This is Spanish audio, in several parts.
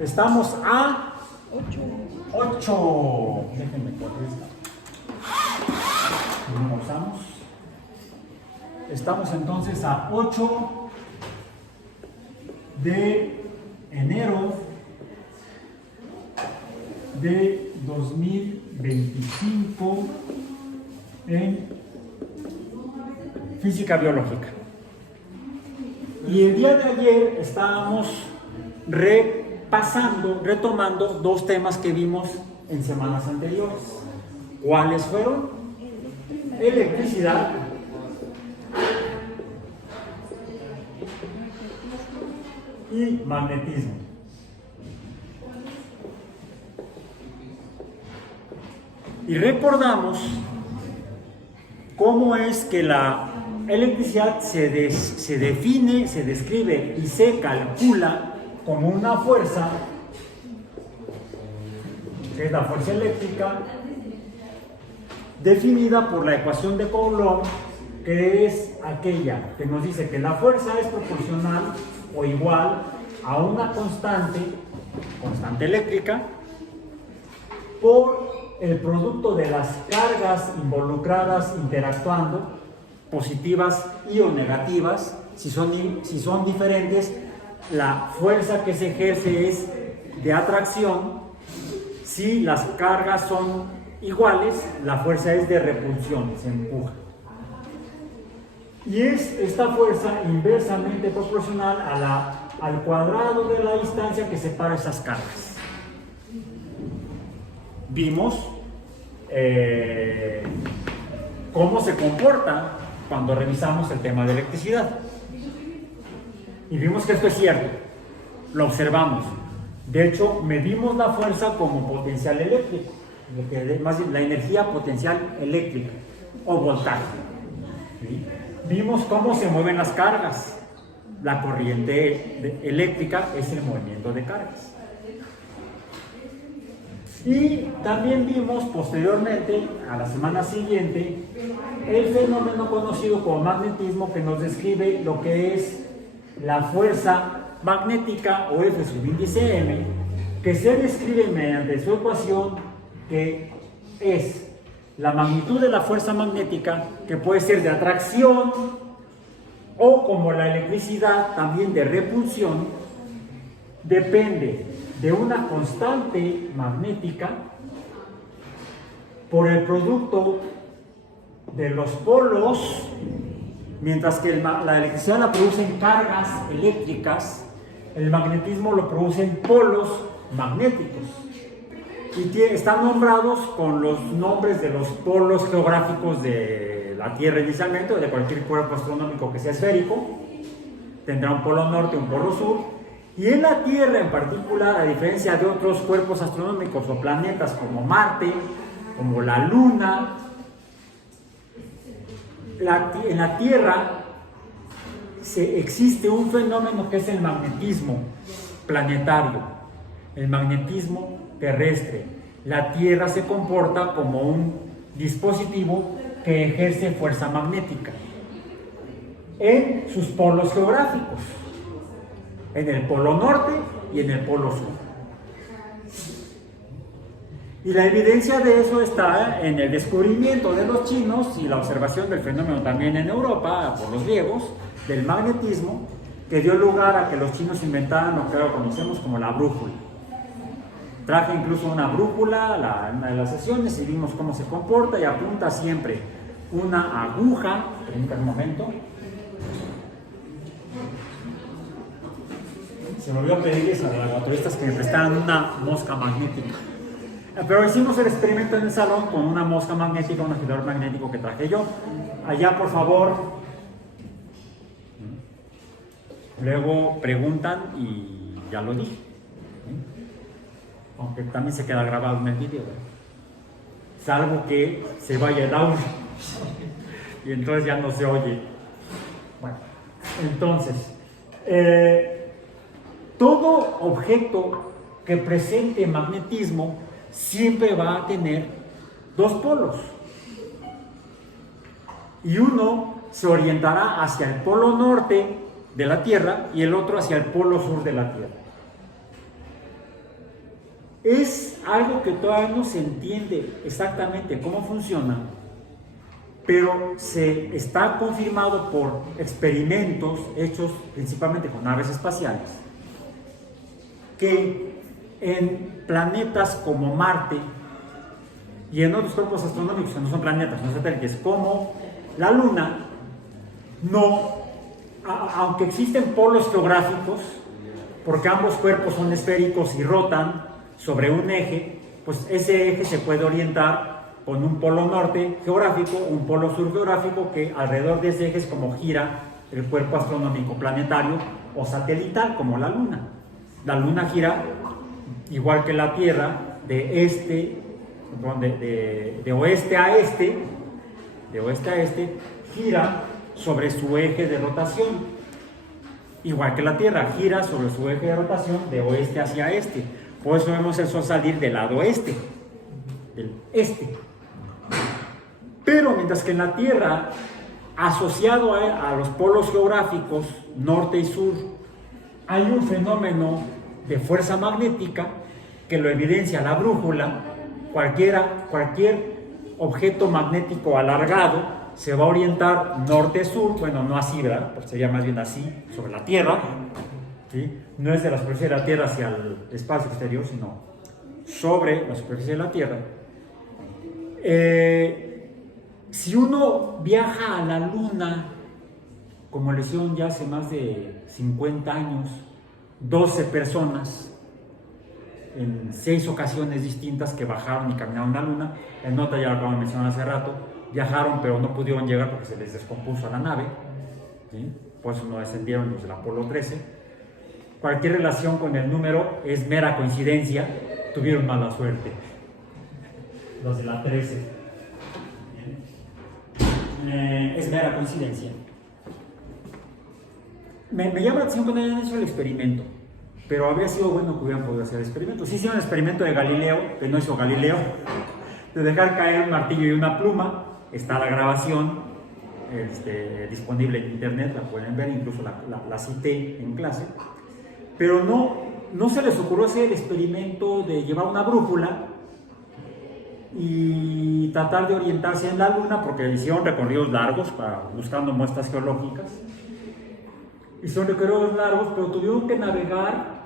Estamos a 8. Déjenme correr esta. No usamos. Estamos entonces a 8 de enero de 2025 en física biológica. Y el día de ayer estábamos retomando dos temas que vimos en semanas anteriores. ¿Cuáles fueron? Electricidad y magnetismo. Y recordamos cómo es que la electricidad se define, se describe y se calcula como una fuerza, que es la fuerza eléctrica, definida por la ecuación de Coulomb, que es aquella que nos dice que la fuerza es proporcional o igual a una constante eléctrica, por el producto de las cargas involucradas interactuando, positivas y o negativas. Si son diferentes, la fuerza que se ejerce es de atracción. Si las cargas son iguales, la fuerza es de repulsión, se empuja. Y es esta fuerza inversamente proporcional al cuadrado de la distancia que separa esas cargas. Vimos cómo se comporta cuando revisamos el tema de electricidad. Y vimos que esto es cierto. Lo observamos. De hecho, medimos la fuerza como potencial eléctrico, más bien la energía potencial eléctrica o voltaje. ¿Sí? Vimos cómo se mueven las cargas. La corriente eléctrica es el movimiento de cargas. Y también vimos posteriormente, a la semana siguiente, el fenómeno conocido como magnetismo, que nos describe lo que es la fuerza magnética o F subíndice M, que se describe mediante su ecuación, que es la magnitud de la fuerza magnética, que puede ser de atracción o, como la electricidad, también de repulsión. Depende de una constante magnética por el producto de los y mientras que la electricidad la producen cargas eléctricas, el magnetismo lo producen polos magnéticos. Y están nombrados con los nombres de los polos geográficos de la Tierra inicialmente, o de cualquier cuerpo astronómico que sea esférico. Tendrá un polo norte y un polo sur. Y en la Tierra en particular, a diferencia de otros cuerpos astronómicos o planetas como Marte, como la Luna, en la Tierra existe un fenómeno que es el magnetismo planetario, el magnetismo terrestre. La Tierra se comporta como un dispositivo que ejerce fuerza magnética en sus polos geográficos, en el polo norte y en el polo sur. Y la evidencia de eso está en el descubrimiento de los chinos y la observación del fenómeno también en Europa por los griegos del magnetismo, que dio lugar a que los chinos inventaran lo que ahora conocemos como la brújula. Traje incluso una brújula en una de las sesiones y vimos cómo se comporta, y apunta siempre una aguja. Permítanme un momento. Se me olvidó pedirles a los laboratoristas que me prestaran una mosca magnética. Pero hicimos el experimento en el salón con una mosca magnética, un agitador magnético que traje yo. Allá, por favor. Luego preguntan y ya lo dije. Aunque también se queda grabado en el vídeo, salvo que se vaya el audio y entonces ya no se oye. Bueno, entonces, todo objeto que presente magnetismo siempre va a tener dos polos, y uno se orientará hacia el polo norte de la Tierra y el otro hacia el polo sur de la Tierra. Es algo que todavía no se entiende exactamente cómo funciona, pero se está confirmado por experimentos hechos principalmente con naves espaciales, que en planetas como Marte y en otros cuerpos astronómicos que no son planetas, son satélites, como la Luna, aunque existen polos geográficos, porque ambos cuerpos son esféricos y rotan sobre un eje, pues ese eje se puede orientar con un polo norte geográfico, un polo sur geográfico, que alrededor de ese eje es como gira el cuerpo astronómico planetario o satelital, como la Luna. La Luna gira igual que la Tierra, de oeste a este, gira sobre su eje de rotación. Igual que la Tierra, gira sobre su eje de rotación de oeste hacia este. Por eso vemos el Sol salir del lado este, del este. Pero mientras que en la Tierra, asociado a los polos geográficos norte y sur, hay un fenómeno de fuerza magnética que lo evidencia la brújula. Cualquier objeto magnético alargado se va a orientar norte-sur, bueno, no así, ¿verdad? Pues sería más bien así, sobre la Tierra, ¿sí? No es de la superficie de la Tierra hacia el espacio exterior, sino sobre la superficie de la Tierra. Si uno viaja a la Luna, como lo hicieron ya hace más de 50 años, 12 personas, en 6 ocasiones distintas que bajaron y caminaron a la Luna, en otra ya lo acabo de mencionar hace rato, viajaron pero no pudieron llegar porque se les descompuso la nave, ¿sí? Por eso no descendieron los del Apolo 13. Cualquier relación con el número es mera coincidencia, tuvieron mala suerte los de la 13. Es mera coincidencia. Me llama la atención cuando hayan hecho el experimento, pero habría sido bueno que hubieran podido hacer el experimento. Sí hicieron el experimento de Galileo, que no hizo Galileo, de dejar caer un martillo y una pluma. Está la grabación disponible en internet, la pueden ver, incluso la cité en clase. Pero no se les ocurrió hacer el experimento de llevar una brújula y tratar de orientarse en la Luna, porque hicieron recorridos largos buscando muestras geológicas. Hicieron recorridos largos, pero tuvieron que navegar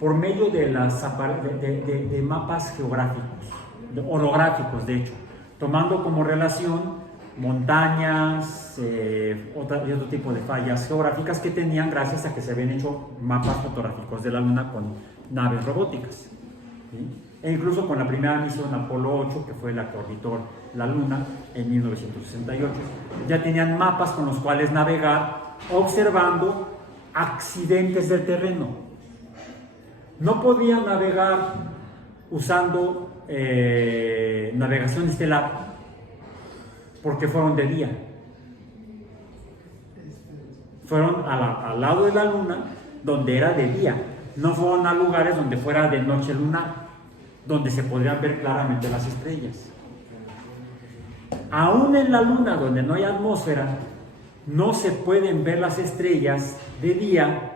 por medio de mapas geográficos, orográficos de hecho, tomando como relación montañas y otro tipo de fallas geográficas que tenían gracias a que se habían hecho mapas fotográficos de la Luna con naves robóticas, ¿sí? E incluso con la primera misión Apolo 8, que fue la que orbitó la Luna en 1968, ya tenían mapas con los cuales navegar observando accidentes del terreno. No podían navegar usando navegación estelar porque fueron de día. Fueron al lado de la Luna donde era de día. No fueron a lugares donde fuera de noche lunar, donde se podrían ver claramente las estrellas. Aún en la Luna, donde no hay atmósfera, no se pueden ver las estrellas de día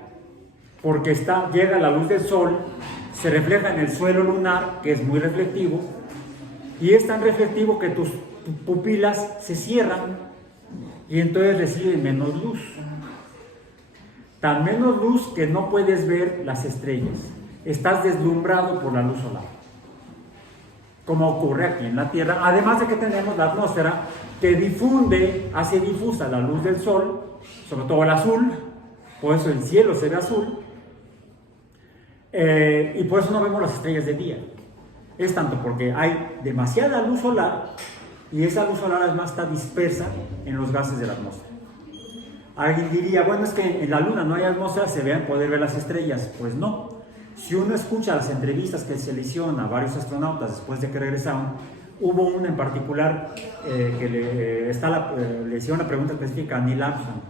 porque llega la luz del Sol, se refleja en el suelo lunar, que es muy reflectivo, y es tan reflectivo que tus pupilas se cierran y entonces reciben menos luz. Tan menos luz que no puedes ver las estrellas. Estás deslumbrado por la luz solar, como ocurre aquí en la Tierra, además de que tenemos la atmósfera que hace difusa la luz del Sol, sobre todo el azul, por eso el cielo se ve azul, y por eso no vemos las estrellas de día. Es tanto porque hay demasiada luz solar y esa luz solar además está dispersa en los gases de la atmósfera. Alguien diría, bueno, es que en la Luna no hay atmósfera, se vean poder ver las estrellas. Pues no. Si uno escucha las entrevistas que se le hicieron a varios astronautas después de que regresaron, hubo una en particular que le hicieron una pregunta específica a Neil Armstrong.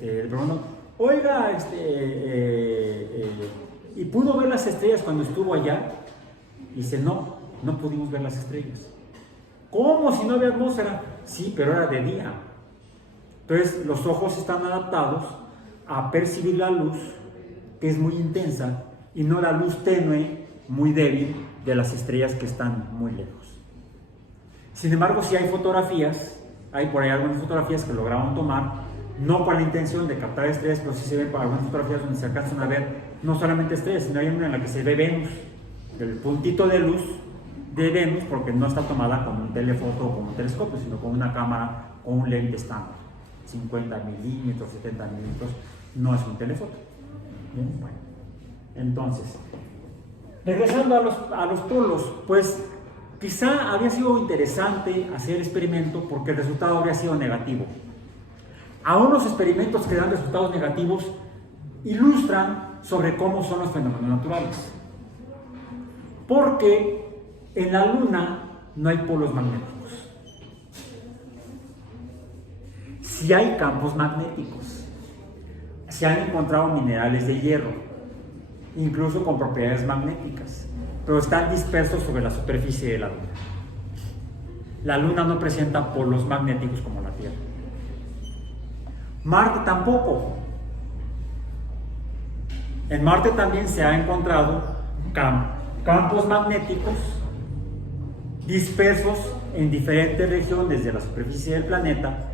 Le preguntó, oiga, ¿y pudo ver las estrellas cuando estuvo allá? Y dice, no pudimos ver las estrellas. ¿Cómo? Si no había atmósfera. Sí, pero era de día. Entonces los ojos están adaptados a percibir la luz, que es muy intensa, y no la luz tenue, muy débil, de las estrellas que están muy lejos. Sin embargo, sí hay fotografías, hay por ahí algunas fotografías que lograron tomar, no con la intención de captar estrellas, pero sí se ven algunas fotografías donde se alcanzan a ver no solamente estrellas, sino hay una en la que se ve Venus, el puntito de luz de Venus, porque no está tomada con un telefoto o con un telescopio, sino con una cámara o un lente estándar, 50 milímetros, 70 milímetros, no es un telefoto. Bien, bueno, entonces, regresando a los polos, pues quizá habría sido interesante hacer el experimento porque el resultado habría sido negativo. Aún los experimentos que dan resultados negativos ilustran sobre cómo son los fenómenos naturales. Porque en la Luna no hay polos magnéticos. Sí hay campos magnéticos. Se han encontrado minerales de hierro, incluso con propiedades magnéticas, pero están dispersos sobre la superficie de la Luna. La Luna no presenta polos magnéticos como la Tierra. Marte tampoco. En Marte también se ha encontrado campos magnéticos dispersos en diferentes regiones de la superficie del planeta,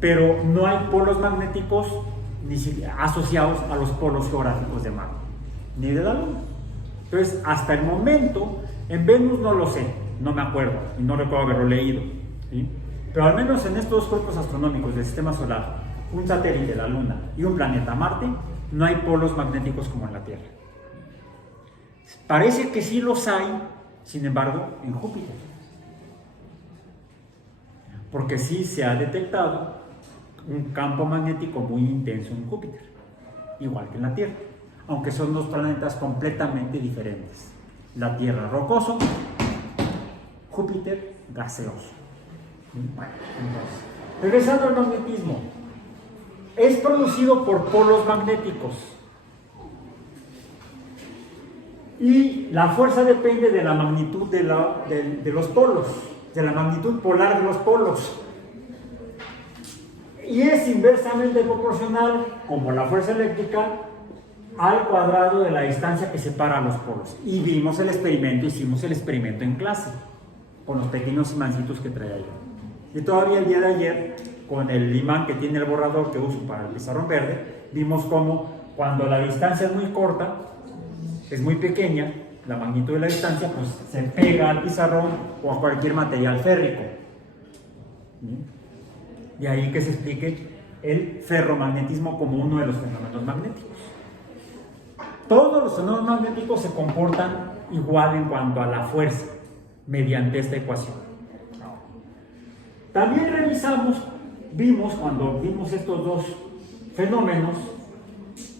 pero no hay polos magnéticos ni asociados a los polos geográficos de Marte, ni de la Luna. Entonces, hasta el momento, en Venus no lo sé, no me acuerdo y no recuerdo haberlo leído, ¿sí? Pero al menos en estos cuerpos astronómicos del Sistema Solar, un satélite, la Luna, y un planeta, Marte, no hay polos magnéticos como en la Tierra. Parece que sí los hay, sin embargo, en Júpiter. Porque sí se ha detectado un campo magnético muy intenso en Júpiter, igual que en la Tierra, aunque son dos planetas completamente diferentes. La Tierra rocoso, Júpiter gaseoso. Bueno, entonces, regresando al magnetismo, es producido por polos magnéticos y la fuerza depende de la magnitud de los polos, de la magnitud polar de los polos, y es inversamente proporcional, como la fuerza eléctrica, al cuadrado de la distancia que separa los polos. Y vimos el experimento, hicimos el experimento en clase con los pequeños imancitos que traía yo, y todavía el día de ayer, con el imán que tiene el borrador que uso para el pizarrón verde, vimos cómo cuando la distancia es muy corta, es muy pequeña, la magnitud de la distancia, pues se pega al pizarrón o a cualquier material férrico. De ahí que se explique el ferromagnetismo como uno de los fenómenos magnéticos. Todos los fenómenos magnéticos se comportan igual en cuanto a la fuerza, mediante esta ecuación. También vimos cuando vimos estos dos fenómenos,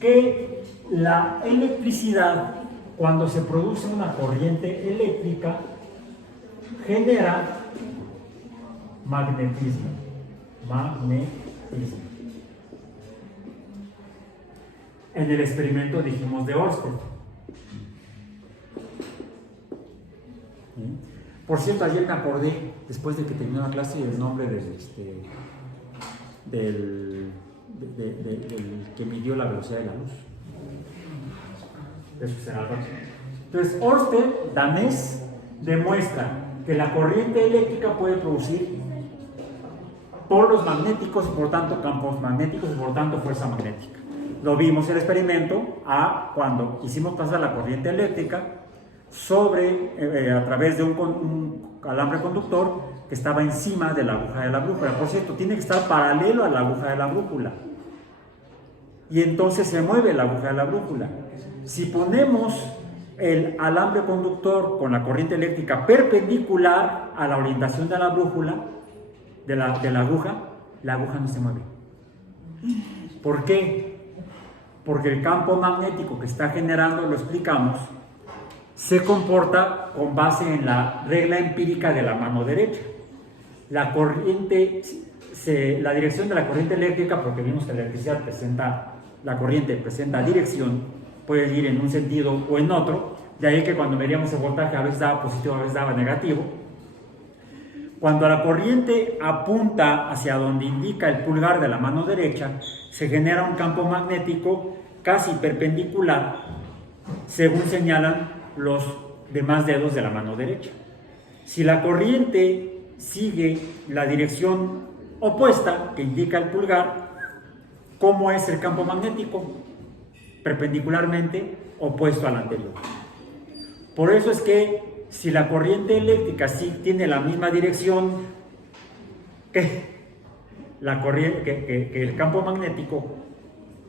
que la electricidad, cuando se produce una corriente eléctrica, genera magnetismo. En el experimento dijimos de Ørsted. Por cierto, ayer me acordé, después de que terminó la clase, el nombre del que midió la velocidad de la luz. Eso será el próximo. Entonces, Ørsted, danés, demuestra que la corriente eléctrica puede producir polos magnéticos y por tanto campos magnéticos y por tanto fuerza magnética. Lo vimos en el experimento cuando hicimos pasar la corriente eléctrica a través de un alambre conductor que estaba encima de la aguja de la brújula. Por cierto, tiene que estar paralelo a la aguja de la brújula. Y entonces se mueve la aguja de la brújula. Si ponemos el alambre conductor con la corriente eléctrica perpendicular a la orientación de la brújula, de la aguja no se mueve. ¿Por qué? Porque el campo magnético que está generando, lo explicamos, se comporta con base en la regla empírica de la mano derecha. La dirección de la corriente eléctrica, porque vimos que la electricidad la corriente presenta dirección, puede ir en un sentido o en otro, de ahí que cuando medíamos el voltaje a veces daba positivo, a veces daba negativo. Cuando la corriente apunta hacia donde indica el pulgar de la mano derecha, se genera un campo magnético casi perpendicular según señalan los demás dedos de la mano derecha. Si la corriente sigue la dirección opuesta, que indica el pulgar, ¿cómo es el campo magnético? Perpendicularmente opuesto al anterior. Por eso es que si la corriente eléctrica sí tiene la misma dirección que el campo magnético,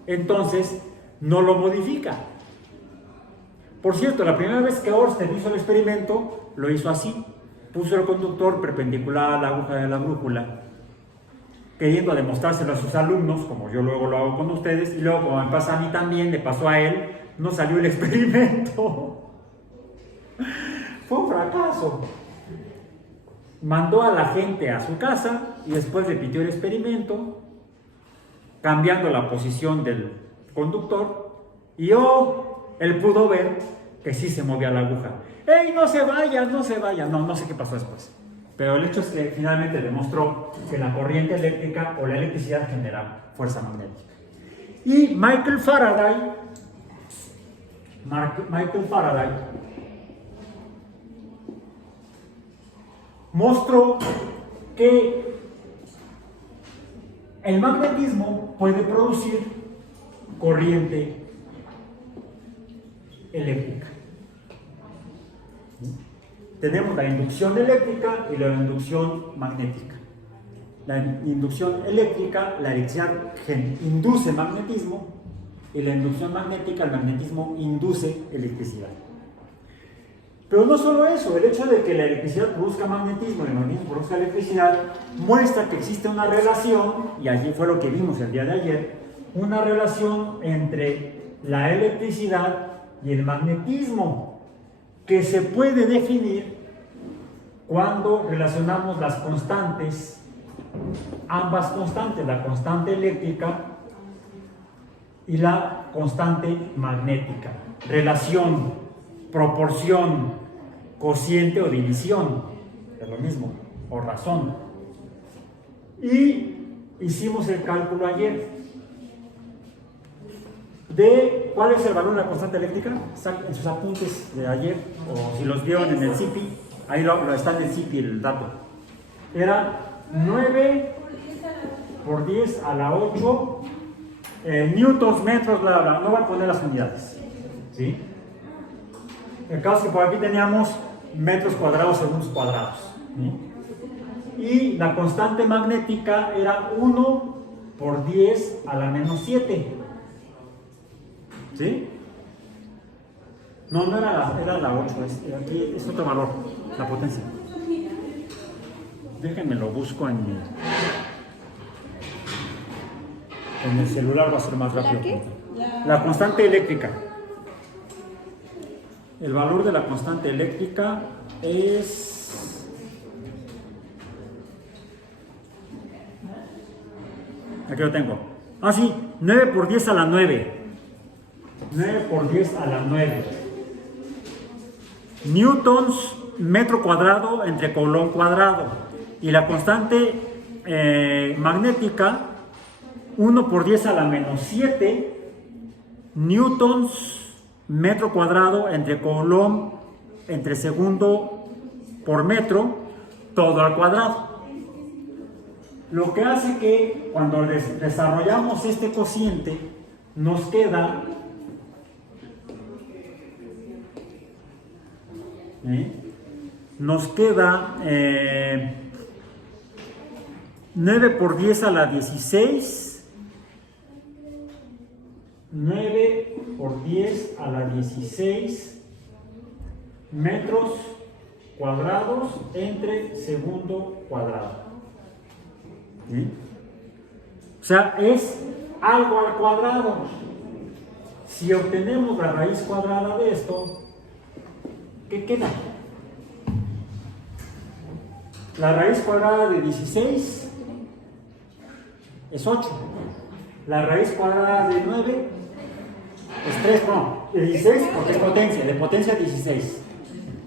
entonces no lo modifica. Por cierto, la primera vez que Ørsted hizo el experimento, lo hizo así. Puso el conductor perpendicular a la aguja de la brújula, queriendo demostrárselo a sus alumnos, como yo luego lo hago con ustedes, y luego como me pasa a mí también, le pasó a él, no salió el experimento. Fue un fracaso. Mandó a la gente a su casa y después repitió el experimento, cambiando la posición del conductor, y él pudo ver que sí se movía la aguja. ¡Ey, no se vaya, no se vaya! No sé qué pasó después. Pero el hecho es que finalmente demostró que la corriente eléctrica o la electricidad genera fuerza magnética. Y Michael Faraday mostró que el magnetismo puede producir corriente eléctrica. Tenemos la inducción eléctrica y la inducción magnética. La inducción eléctrica, la electricidad induce magnetismo, y la inducción magnética, el magnetismo induce electricidad. Pero no solo eso, el hecho de que la electricidad produzca magnetismo y el magnetismo produzca electricidad muestra que existe una relación, y allí fue lo que vimos el día de ayer, una relación entre la electricidad y el magnetismo, que se puede definir cuando relacionamos las constantes, ambas constantes, la constante eléctrica y la constante magnética. Relación, proporción, cociente o división, es lo mismo, o razón. Y hicimos el cálculo ayer de cuál es el valor de la constante eléctrica. En sus apuntes de ayer, o si los vieron en el CIPI, ahí lo está en el CIPI el dato. Era 9 por 10 a la 8 newtons, metros, bla, bla. No voy a poner las unidades, ¿sí? El caso es que por aquí teníamos metros cuadrados, segundos cuadrados, ¿sí? Y la constante magnética era 1 por 10 a la menos 7. ¿Sí? No era la 8, aquí es otro valor, la potencia. Déjenme lo busco en el celular, va a ser más rápido. La constante eléctrica. El valor de la constante eléctrica es... Aquí lo tengo. Ah, sí, 9 por 10 a la 9. 9 por 10 a la 9. Newtons metro cuadrado entre coulomb cuadrado. Y la constante magnética, 1 por 10 a la menos 7 newtons metro cuadrado entre coulomb entre segundo por metro, todo al cuadrado. Lo que hace que cuando desarrollamos este cociente nos queda nos queda 9 por 10 a la 16, 9 por 10 a la 16 metros cuadrados entre segundo cuadrado. ¿Sí? O sea, es algo al cuadrado. Si obtenemos la raíz cuadrada de esto, ¿qué queda? La raíz cuadrada de 16 es 8. La raíz cuadrada de 9 es 3. No, de 16 porque es potencia, de potencia 16.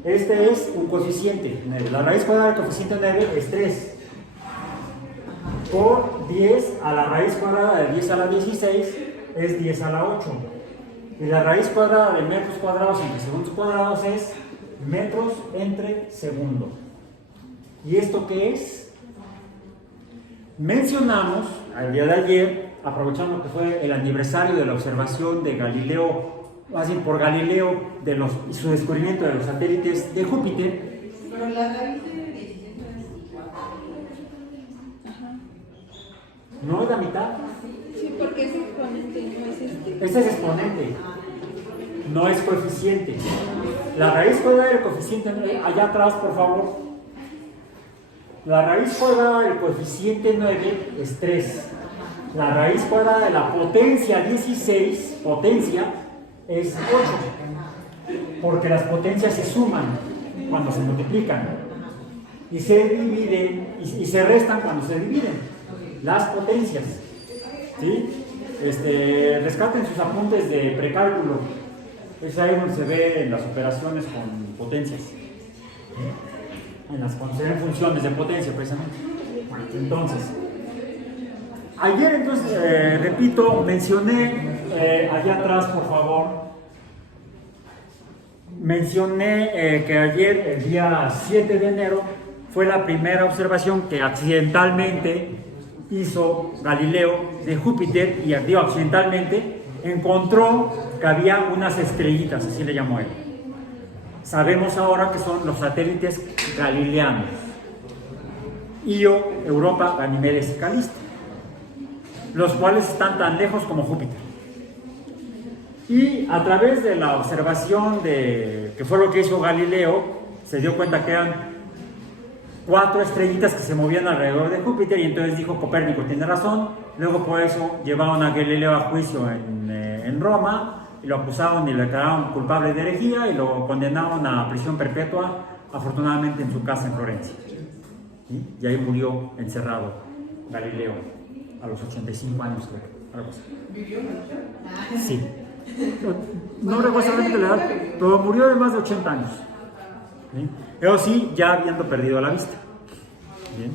Este es un cociente 9. La raíz cuadrada del cociente 9 es 3. Por 10 a la raíz cuadrada de 10 a la 16 es 10 a la 8. Y la raíz cuadrada de metros cuadrados entre segundos cuadrados es metros entre segundo. ¿Y esto qué es? Mencionamos al día de ayer, aprovechando que fue el aniversario de la observación de Galileo, más bien por Galileo y su descubrimiento de los satélites de Júpiter. Pero la raíz de 17 es 4. ¿No es la mitad? Sí, porque es exponente, no es este. Este es exponente, no es coeficiente. La raíz cuadrada del coeficiente, allá atrás, por favor. La raíz cuadrada del coeficiente 9 es 3. La raíz cuadrada de la potencia 16, potencia, es 8. Porque las potencias se suman cuando se multiplican. Y se dividen, y se restan cuando se dividen. Las potencias. ¿Sí? Rescaten sus apuntes de precálculo. Es ahí donde se ve en las operaciones con potencias. Cuando se ven funciones de potencia, precisamente. Bueno, entonces, ayer, repito, mencioné, allá atrás, por favor, mencioné que ayer, el día 7 de enero, fue la primera observación que accidentalmente hizo Galileo de Júpiter, y digo accidentalmente, encontró que había unas estrellitas, así le llamó él. Sabemos ahora que son los satélites galileanos: Io, Europa, Ganimedes y Caliste, los cuales están tan lejos como Júpiter. Y a través de la observación que fue lo que hizo Galileo, se dio cuenta que eran 4 estrellitas que se movían alrededor de Júpiter, y entonces dijo: Copérnico tiene razón. Luego por eso llevaron a Galileo a juicio en Roma, y lo acusaron y le declararon culpable de herejía y lo condenaron a prisión perpetua, afortunadamente en su casa en Florencia. ¿Sí? Y ahí murió encerrado Galileo a los 85 años, algo así. ¿Vivió mucho? Sí. No recuerdo exactamente la edad, pero murió de más de 80 años. ¿Sí? Pero sí, ya habiendo perdido la vista. Bien.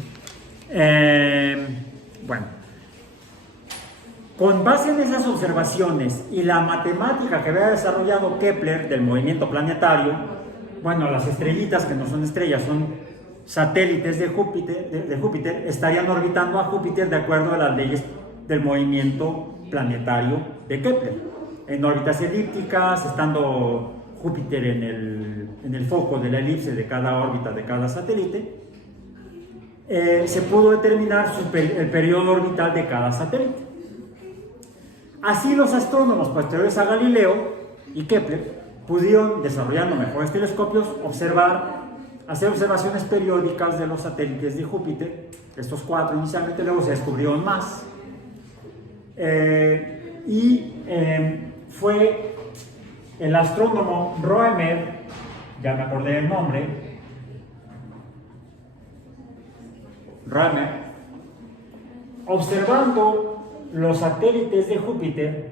Bueno. Con base en esas observaciones y la matemática que había desarrollado Kepler del movimiento planetario, bueno, las estrellitas, que no son estrellas, son satélites de Júpiter, estarían orbitando a Júpiter de acuerdo a las leyes del movimiento planetario de Kepler, en órbitas elípticas, estando Júpiter en el foco de la elipse de cada órbita de cada satélite. Se pudo determinar el periodo orbital de cada satélite. Así los astrónomos posteriores a Galileo y Kepler pudieron, desarrollando mejores telescopios, hacer observaciones periódicas de los satélites de Júpiter, estos 4 inicialmente, luego se descubrieron más. Fue el astrónomo Roemer, ya me acordé del nombre, Roemer, observando los satélites de Júpiter,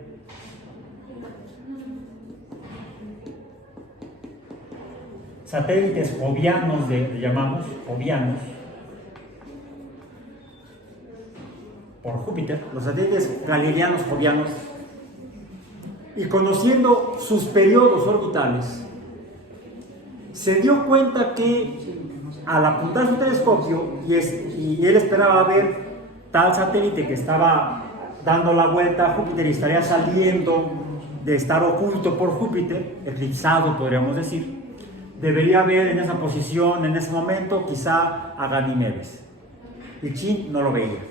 satélites jovianos, llamamos jovianos, por Júpiter, los satélites galileanos jovianos, y conociendo sus periodos orbitales, se dio cuenta que al apuntar su telescopio, y él esperaba ver tal satélite que estaba dando la vuelta a Júpiter y estaría saliendo de estar oculto por Júpiter, eclipsado podríamos decir, debería ver en esa posición, en ese momento, quizá a Ganimedes. Y Chin no lo veía,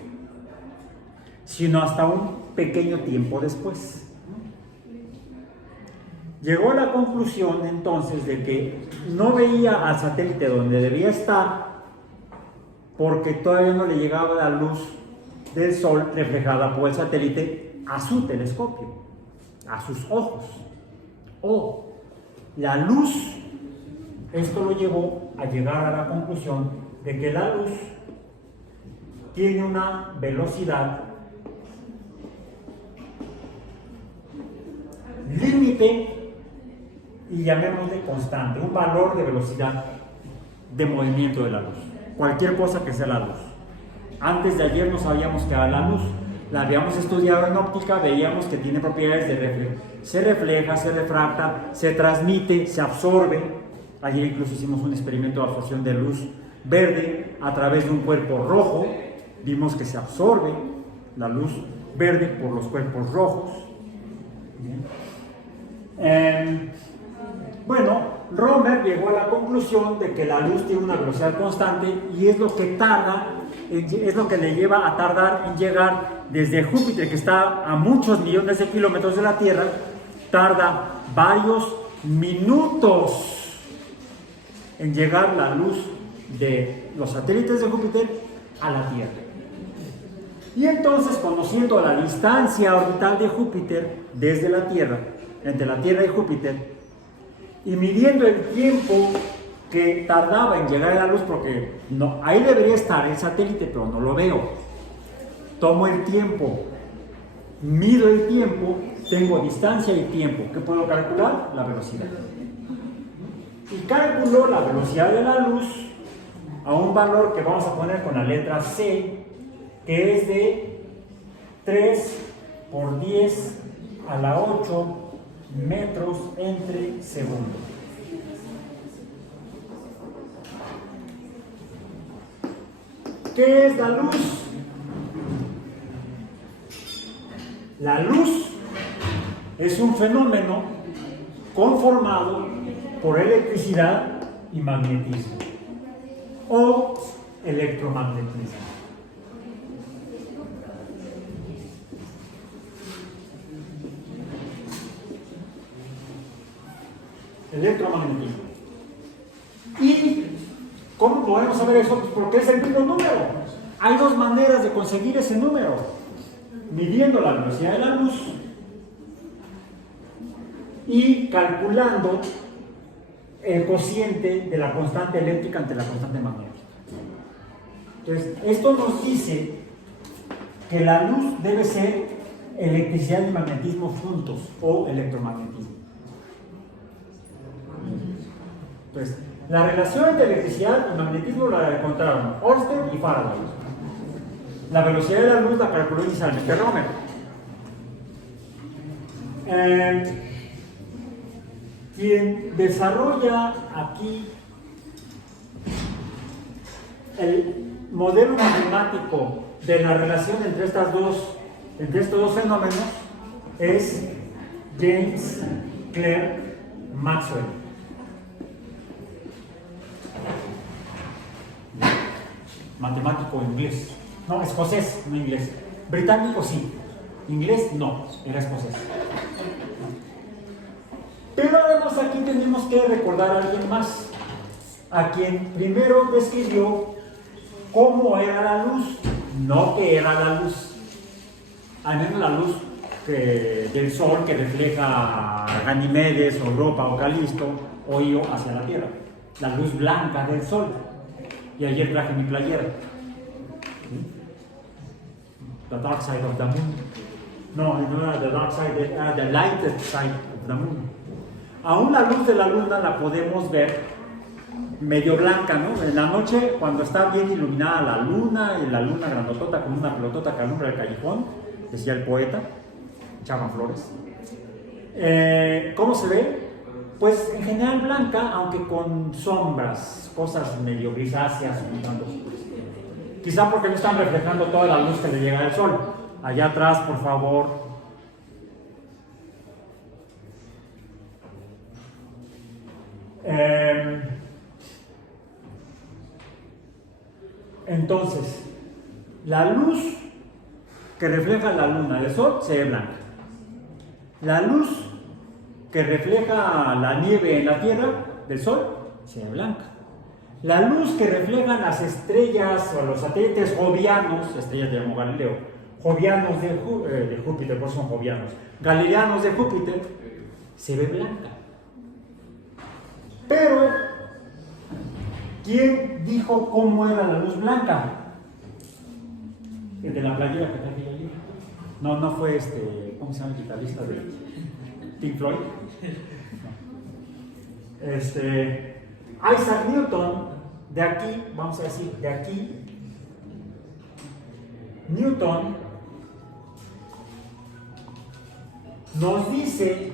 sino hasta un pequeño tiempo después. Llegó a la conclusión entonces de que no veía al satélite donde debía estar porque todavía no le llegaba la luz del Sol reflejada por el satélite a su telescopio, a sus ojos. O la luz, esto lo llevó a llegar a la conclusión de que la luz tiene una velocidad límite y llamémosle constante, un valor de velocidad de movimiento de la luz, cualquier cosa que sea la luz. Antes de ayer no sabíamos que era la luz, la habíamos estudiado en óptica, veíamos que tiene propiedades de se refleja, se refracta, se transmite, se absorbe. Ayer incluso hicimos un experimento de absorción de luz verde a través de un cuerpo rojo. Vimos que se absorbe la luz verde por los cuerpos rojos. Bueno, Romer llegó a la conclusión de que la luz tiene una velocidad constante y es lo que es lo que le lleva a tardar en llegar desde Júpiter, que está a muchos millones de kilómetros de la Tierra, tarda varios minutos en llegar la luz de los satélites de Júpiter a la Tierra. Y entonces, conociendo la distancia orbital de Júpiter desde la Tierra, entre la Tierra y Júpiter, y midiendo el tiempo que tardaba en llegar a la luz, porque no, ahí debería estar el satélite, pero no lo veo. Tomo el tiempo, mido el tiempo, tengo distancia y tiempo. ¿Qué puedo calcular? La velocidad. Y calculo la velocidad de la luz a un valor que vamos a poner con la letra C, que es de 3 por 10 a la 8 metros entre segundo. ¿Qué es la luz? La luz es un fenómeno conformado por electricidad y magnetismo o electromagnetismo. Electromagnetismo. ¿Y cómo podemos saber eso? Pues porque es el mismo número. Hay dos maneras de conseguir ese número: midiendo la velocidad de la luz y calculando el cociente de la constante eléctrica ante la constante magnética. Entonces, esto nos dice que la luz debe ser electricidad y magnetismo juntos, o electromagnetismo. Entonces, la relación entre electricidad y magnetismo la encontraron Ørsted y Faraday. La velocidad de la luz la calculó inicialmente Romer. Quien desarrolla aquí el modelo matemático de la relación entre estos dos fenómenos es James Clerk Maxwell. Matemático inglés, no, escocés, no inglés. Británico sí, inglés no, era escocés. Pero además aquí tenemos que recordar a alguien más, a quien primero describió cómo era la luz, no qué era la luz. Al menos la luz del Sol que refleja Ganímedes o Europa o Calisto o Io hacia la Tierra. La luz blanca del Sol. Y ayer traje mi playera. The dark side of the moon. No era the dark side, era the lighted side of the moon. Aún la luz de la luna la podemos ver medio blanca, ¿no? En la noche, cuando está bien iluminada la luna, y la luna grandotota con una pelotota que alumbra el callejón, decía el poeta, Chava Flores. ¿Cómo se ve? Pues en general blanca, aunque con sombras, cosas medio grisáceas. Quizá porque no están reflejando toda la luz que le llega del sol. Allá atrás, por favor. Entonces, la luz que refleja la luna del sol se ve blanca. La luz que refleja la nieve en la tierra del sol se ve blanca. La luz que reflejan las estrellas o los satélites jovianos, estrellas de Galileo, jovianos de Júpiter, por eso son jovianos, galileanos de Júpiter, se ve blanca. Pero, ¿quién dijo cómo era la luz blanca? El de la playera que traje ayer. No fue ¿cómo se llama el guitarrista de Pink Floyd? No. Isaac Newton, de aquí, vamos a decir, de aquí, Newton nos dice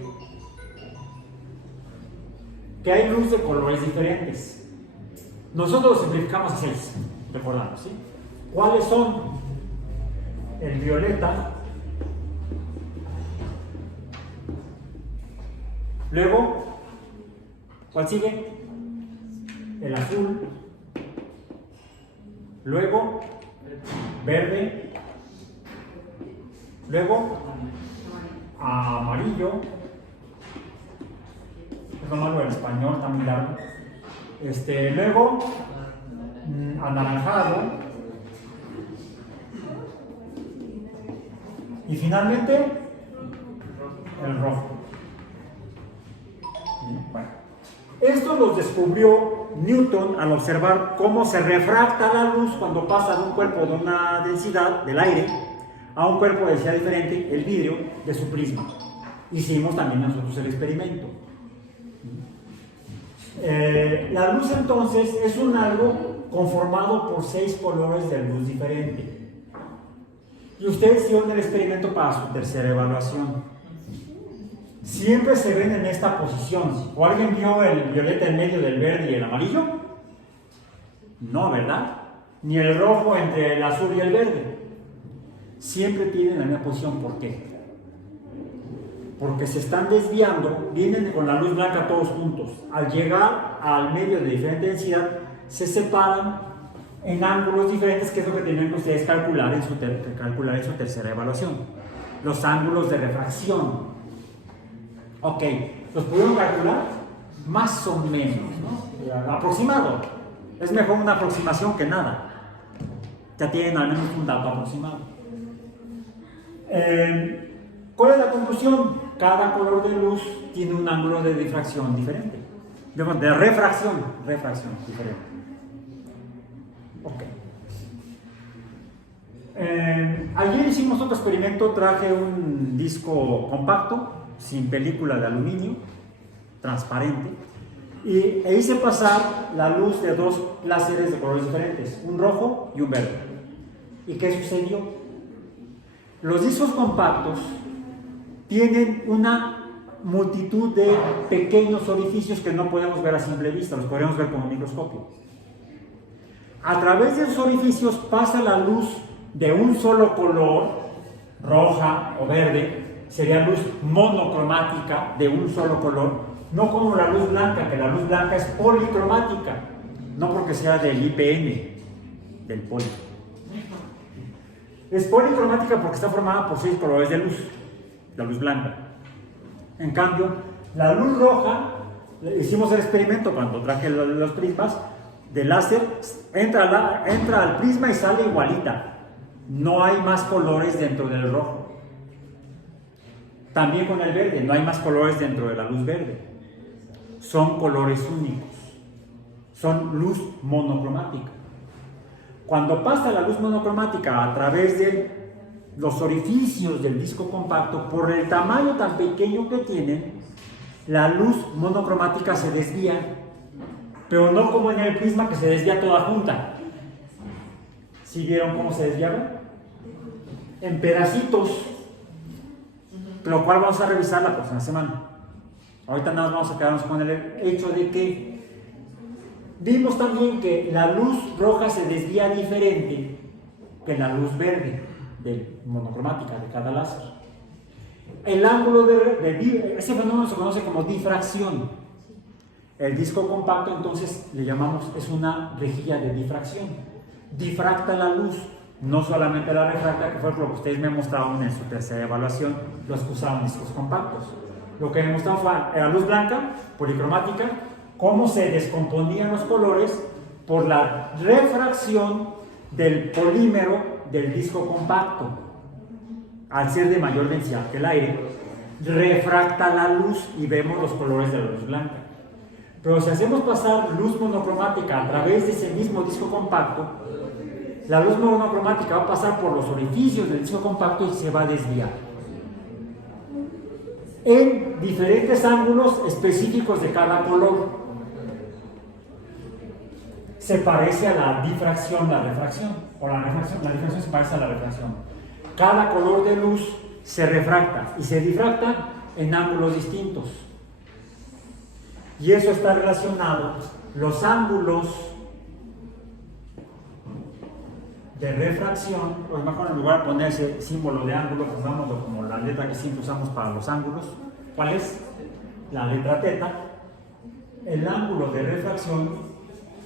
que hay luz de colores diferentes. Nosotros lo simplificamos a 6, recordamos, ¿sí? ¿Cuáles son? El violeta, luego, ¿cuál sigue? El azul, luego verde, luego amarillo, es lo malo del español, está muy largo, luego anaranjado y finalmente el rojo. Bueno, esto los descubrió Newton al observar cómo se refracta la luz cuando pasa de un cuerpo de una densidad del aire a un cuerpo de densidad diferente, el vidrio, de su prisma. Hicimos también nosotros el experimento. La luz entonces es un algo conformado por 6 colores de luz diferente. Y ustedes hicieron el experimento para su tercera evaluación. Siempre se ven en esta posición. ¿O alguien vio el violeta en medio del verde y el amarillo? No, ¿verdad? Ni el rojo entre el azul y el verde. Siempre tienen la misma posición. ¿Por qué? Porque se están desviando, vienen con la luz blanca todos juntos. Al llegar al medio de diferente densidad, se separan en ángulos diferentes, que es lo que tienen que ustedes calcular en su tercera evaluación. Los ángulos de refracción. Ok, ¿los pudieron calcular? Más o menos, ¿no? Aproximado. Es mejor una aproximación que nada. Ya tienen al menos un dato aproximado. ¿Cuál es la conclusión? Cada color de luz tiene un ángulo de difracción diferente. De refracción diferente. Ok. Ayer hicimos otro experimento, traje un disco compacto, sin película de aluminio, transparente, e hice pasar la luz de 2 láseres de colores diferentes, un rojo y un verde. ¿Y qué sucedió? Los discos compactos tienen una multitud de pequeños orificios que no podemos ver a simple vista, los podemos ver con un microscopio. A través de esos orificios pasa la luz de un solo color, roja o verde, sería luz monocromática de un solo color, no como la luz blanca, que la luz blanca es policromática, no porque sea del IPN, del poli. Es policromática porque está formada por 6 colores de luz, la luz blanca. En cambio, la luz roja, hicimos el experimento cuando traje los prismas de láser, entra al prisma y sale igualita. No hay más colores dentro del rojo. También con el verde, no hay más colores dentro de la luz verde. Son colores únicos. Son luz monocromática. Cuando pasa la luz monocromática a través de los orificios del disco compacto, por el tamaño tan pequeño que tienen, la luz monocromática se desvía, pero no como en el prisma que se desvía toda junta. ¿Sí vieron cómo se desviaba? En pedacitos, lo cual vamos a revisar la próxima semana. Ahorita nada más vamos a quedarnos con el hecho de que vimos también que la luz roja se desvía diferente que la luz verde monocromática de cada láser. El ángulo ese fenómeno se conoce como difracción. El disco compacto entonces le llamamos, es una rejilla de difracción. Difracta la luz, no solamente la refracta, que fue lo que ustedes me mostraron en su tercera evaluación, los que usaban discos compactos. Lo que me mostraron fue la luz blanca, policromática, cómo se descomponían los colores por la refracción del polímero del disco compacto. Al ser de mayor densidad que el aire, refracta la luz y vemos los colores de la luz blanca. Pero si hacemos pasar luz monocromática a través de ese mismo disco compacto, la luz monocromática va a pasar por los orificios del disco compacto y se va a desviar en diferentes ángulos específicos de cada color. Se parece a la difracción, la refracción, o la difracción se parece a la refracción. Cada color de luz se refracta y se difracta en ángulos distintos. Y eso está relacionado, los ángulos de refracción, o mejor en lugar de poner ese símbolo de ángulo, pongámoslo como la letra que siempre usamos para los ángulos. ¿Cuál es? La letra teta. El ángulo de refracción,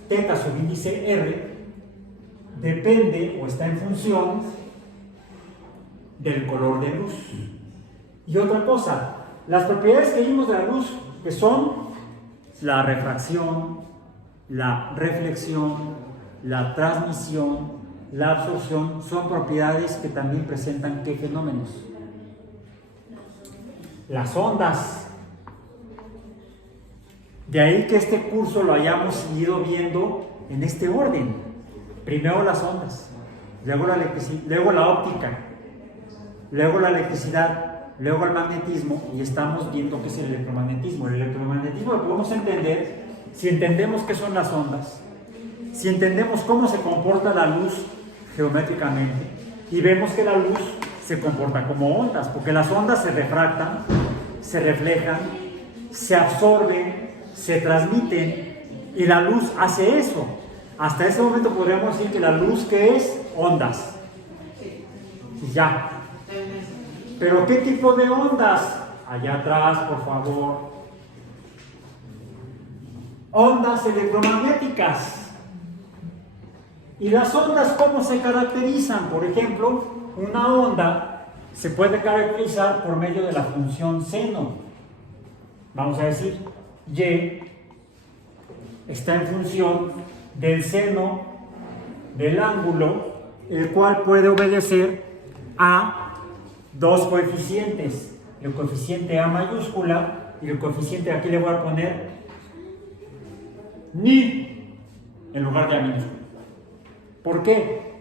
teta subíndice R, depende o está en función del color de luz. Y otra cosa, las propiedades que vimos de la luz, que son la refracción, la reflexión, la transmisión, la absorción, son propiedades que también presentan ¿qué fenómenos? Las ondas. De ahí que este curso lo hayamos ido viendo en este orden. Primero las ondas, luego la electricidad, luego la óptica, luego la electricidad, luego el magnetismo, y estamos viendo qué es el electromagnetismo. El electromagnetismo lo podemos entender si entendemos qué son las ondas, si entendemos cómo se comporta la luz geométricamente, y vemos que la luz se comporta como ondas, porque las ondas se refractan, se reflejan, se absorben, se transmiten, y la luz hace eso. Hasta ese momento podríamos decir que la luz, ¿qué es? Ondas. Y ya. ¿Pero qué tipo de ondas? Allá atrás, por favor. Ondas electromagnéticas. ¿Y las ondas cómo se caracterizan? Por ejemplo, una onda se puede caracterizar por medio de la función seno. Vamos a decir, Y está en función del seno del ángulo, el cual puede obedecer a dos coeficientes, el coeficiente A mayúscula y el coeficiente, aquí le voy a poner ni en lugar de A minúscula. ¿Por qué?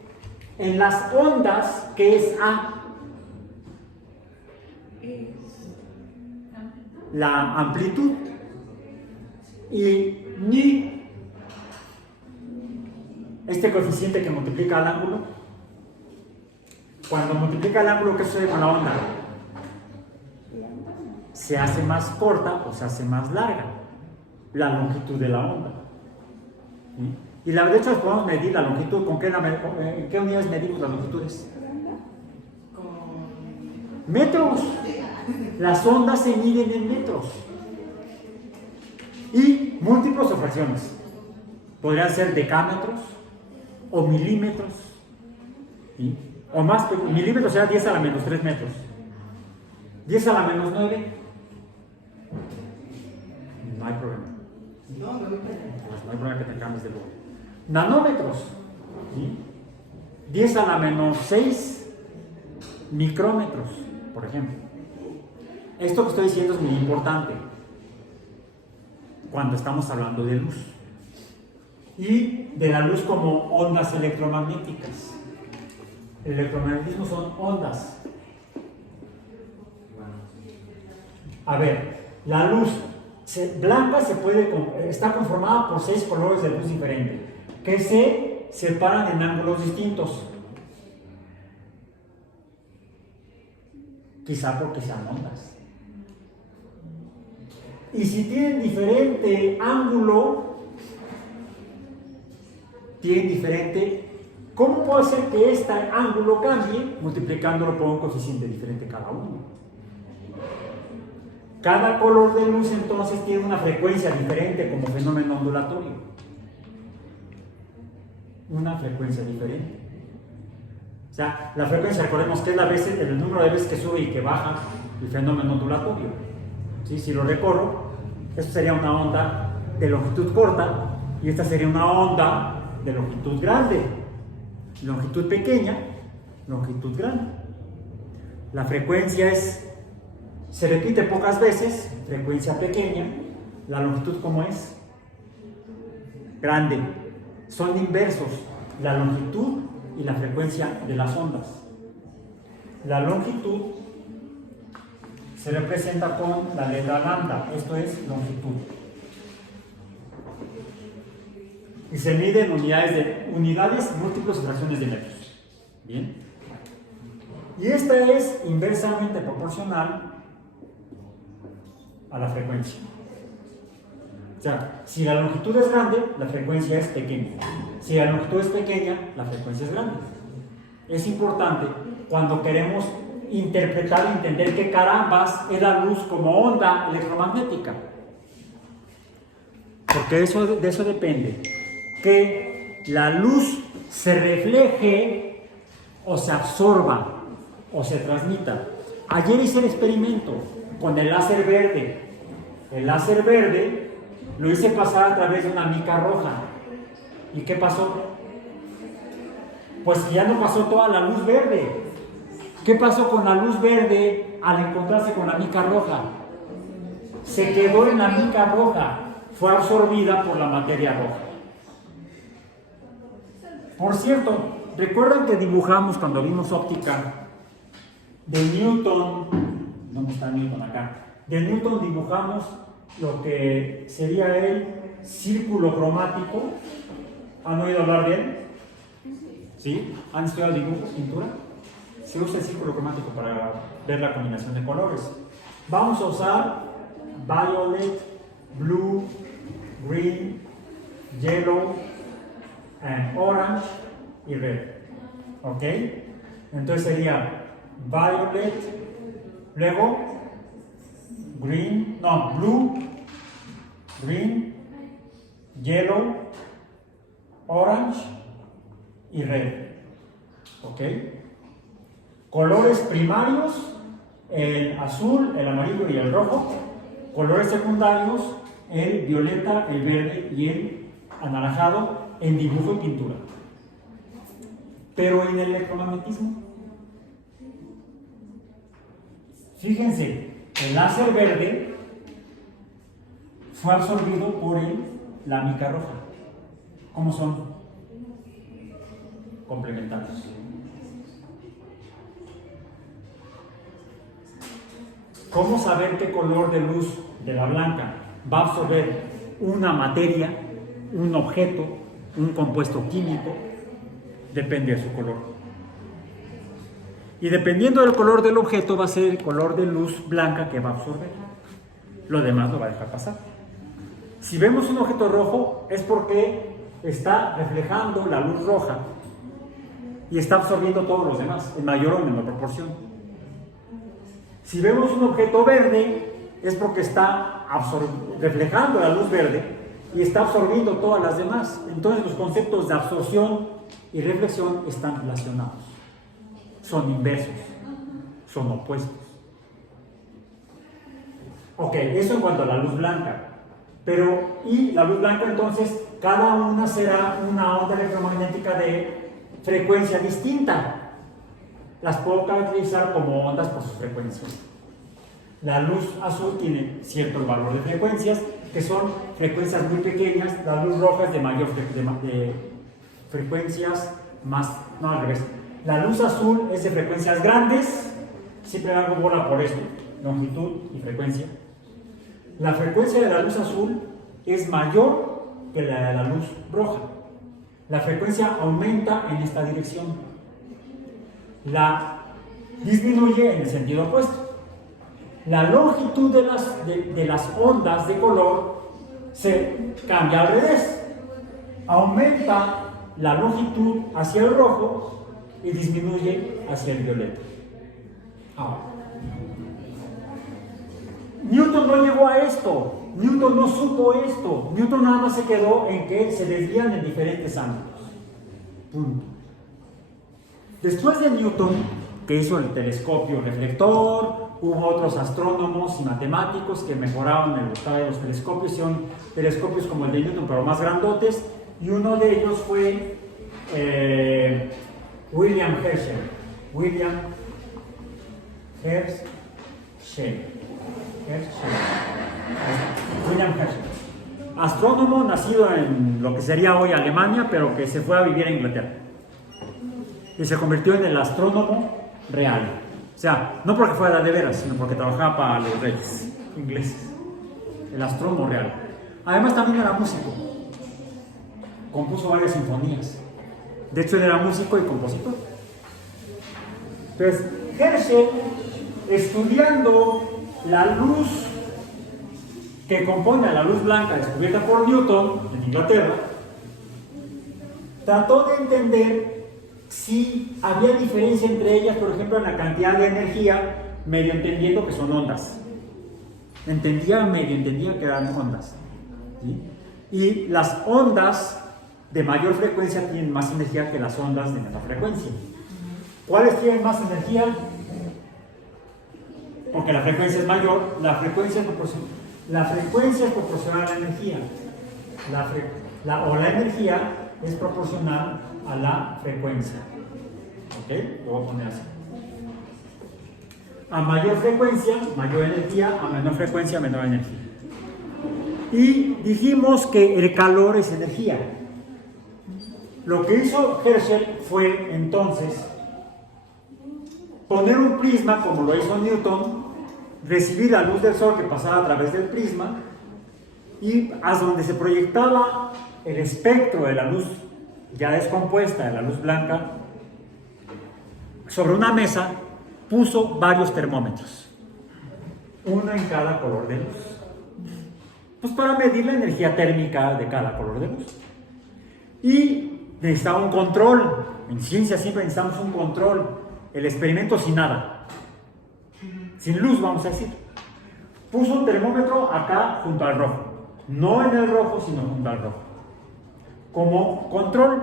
En las ondas, ¿qué es A? La amplitud. Y ni, este coeficiente que multiplica el ángulo. Cuando multiplica el ángulo, ¿qué sucede con la onda? Se hace más corta o se hace más larga la longitud de la onda. ¿Sí? Y de hecho podemos medir la longitud. ¿En qué unidades medimos las longitudes? Metros. Las ondas se miden en metros. Y múltiplos o fracciones. Podrían ser decámetros o milímetros. ¿Sí? O más, milímetros será 10 a la menos 3 metros. 10 a la menos 9. No hay problema. No hay problema que te cambies de lugar. Nanómetros. ¿Sí? 10 a la menos 6 micrómetros, por ejemplo. Esto que estoy diciendo es muy importante cuando estamos hablando de luz. Y de la luz como ondas electromagnéticas. El electromagnetismo son ondas. A ver, la luz blanca está conformada por 6 colores de luz diferentes que se separan en ángulos distintos. Quizá porque sean ondas. Y si tienen diferente ángulo, tienen diferente. ¿Cómo puede ser que este ángulo cambie? Multiplicándolo por un coeficiente diferente cada uno. Cada color de luz entonces tiene una frecuencia diferente como fenómeno ondulatorio. Una frecuencia diferente. O sea, la frecuencia, recordemos que es el número de veces que sube y que baja el fenómeno ondulatorio. ¿Sí? Si lo recorro, esto sería una onda de longitud corta y esta sería una onda de longitud grande. Longitud pequeña, longitud grande. La frecuencia se repite pocas veces, frecuencia pequeña. La longitud, ¿cómo es? Grande. Son inversos, la longitud y la frecuencia de las ondas. La longitud se representa con la letra lambda, esto es longitud. Y se mide en unidades múltiples o fracciones de metros. Bien. Y esta es inversamente proporcional a la frecuencia. O sea, si la longitud es grande, la frecuencia es pequeña. Si la longitud es pequeña, la frecuencia es grande. Es importante cuando queremos interpretar y entender qué carambas es la luz como onda electromagnética. Porque de eso depende. Que la luz se refleje o se absorba o se transmita. Ayer hice el experimento con el láser verde. El láser verde lo hice pasar a través de una mica roja. ¿Y qué pasó? Pues ya no pasó toda la luz verde. ¿Qué pasó con la luz verde al encontrarse con la mica roja? Se quedó en la mica roja. Fue absorbida por la materia roja. Por cierto, ¿recuerdan que dibujamos cuando vimos óptica de Newton? No está Newton acá. De Newton dibujamos lo que sería el círculo cromático. ¿Han oído hablar de él? ¿Sí? ¿Han estudiado dibujo, pintura? Se usa el círculo cromático para ver la combinación de colores. Vamos a usar violet, blue, green, yellow, orange y red. ¿Ok? Entonces sería violet, luego blue, green, yellow, orange y red. ¿Ok? Colores primarios, el azul, el amarillo y el rojo. Colores secundarios, el violeta, el verde y el anaranjado en dibujo y pintura. Pero en el electromagnetismo, fíjense, el láser verde fue absorbido por la mica roja. ¿Cómo son? Complementarios. ¿Cómo saber qué color de luz de la blanca va a absorber una materia, un objeto, un compuesto químico? Depende de su color. Y dependiendo del color del objeto va a ser el color de luz blanca que va a absorber. Lo demás lo va a dejar pasar. Si vemos un objeto rojo es porque está reflejando la luz roja y está absorbiendo todos los demás, en mayor o menor proporción. Si vemos un objeto verde, es porque está reflejando la luz verde y está absorbiendo todas las demás. Entonces los conceptos de absorción y reflexión están relacionados. Son inversos, son opuestos. Ok, eso en cuanto a la luz blanca. Y la luz blanca entonces, cada una será una onda electromagnética de frecuencia distinta. Las puedo caracterizar como ondas por sus frecuencias. La luz azul tiene cierto valor de frecuencias, que son frecuencias muy pequeñas. La luz roja es de frecuencias más... No, al revés. La luz azul es de frecuencias grandes. Siempre hago bola por esto. Longitud y frecuencia. La frecuencia de la luz azul es mayor que la de la luz roja. La frecuencia aumenta en esta dirección. La disminuye en el sentido opuesto. La longitud de las ondas de color se cambia al revés. Aumenta la longitud hacia el rojo y disminuye hacia el violeta. Ahora, Newton no llegó a esto. Newton no supo esto. Newton nada más se quedó en que se desvían en diferentes ángulos. Punto. Después de Newton, que hizo el telescopio reflector, hubo otros astrónomos y matemáticos que mejoraron el estado de los telescopios, hicieron telescopios como el de Newton, pero más grandotes, y uno de ellos fue William Herschel. William Herschel. Astrónomo nacido en lo que sería hoy Alemania, pero que se fue a vivir a Inglaterra. Y se convirtió en el astrónomo real. O sea, no porque fuera de veras, sino porque trabajaba para los reyes ingleses. El astrónomo real. Además también era músico. Compuso varias sinfonías. De hecho, él era músico y compositor. Entonces, Herschel, estudiando la luz que compone a la luz blanca descubierta por Newton en Inglaterra, trató de entender si había diferencia entre ellas, por ejemplo, en la cantidad de energía, medio entendiendo que son ondas. Medio entendía que eran ondas. ¿Sí? Y las ondas de mayor frecuencia tienen más energía que las ondas de menor frecuencia. ¿Cuáles tienen más energía? Porque la frecuencia es mayor, la frecuencia es proporcional a la energía. La energía es proporcional a la frecuencia. ¿Ok? Lo voy a poner así. A mayor frecuencia, mayor energía, a menor frecuencia, menor energía. Y dijimos que el calor es energía. Lo que hizo Herschel fue entonces poner un prisma, como lo hizo Newton, recibir la luz del sol que pasaba a través del prisma y hasta donde se proyectaba el espectro de la luz ya descompuesta, de la luz blanca, sobre una mesa puso varios termómetros, uno en cada color de luz, pues para medir la energía térmica de cada color de luz. Y necesitaba un control. En ciencia siempre necesitamos un control. El experimento sin nada, sin luz, vamos a decir. Puso un termómetro acá junto al rojo, no en el rojo, sino junto al rojo, como control.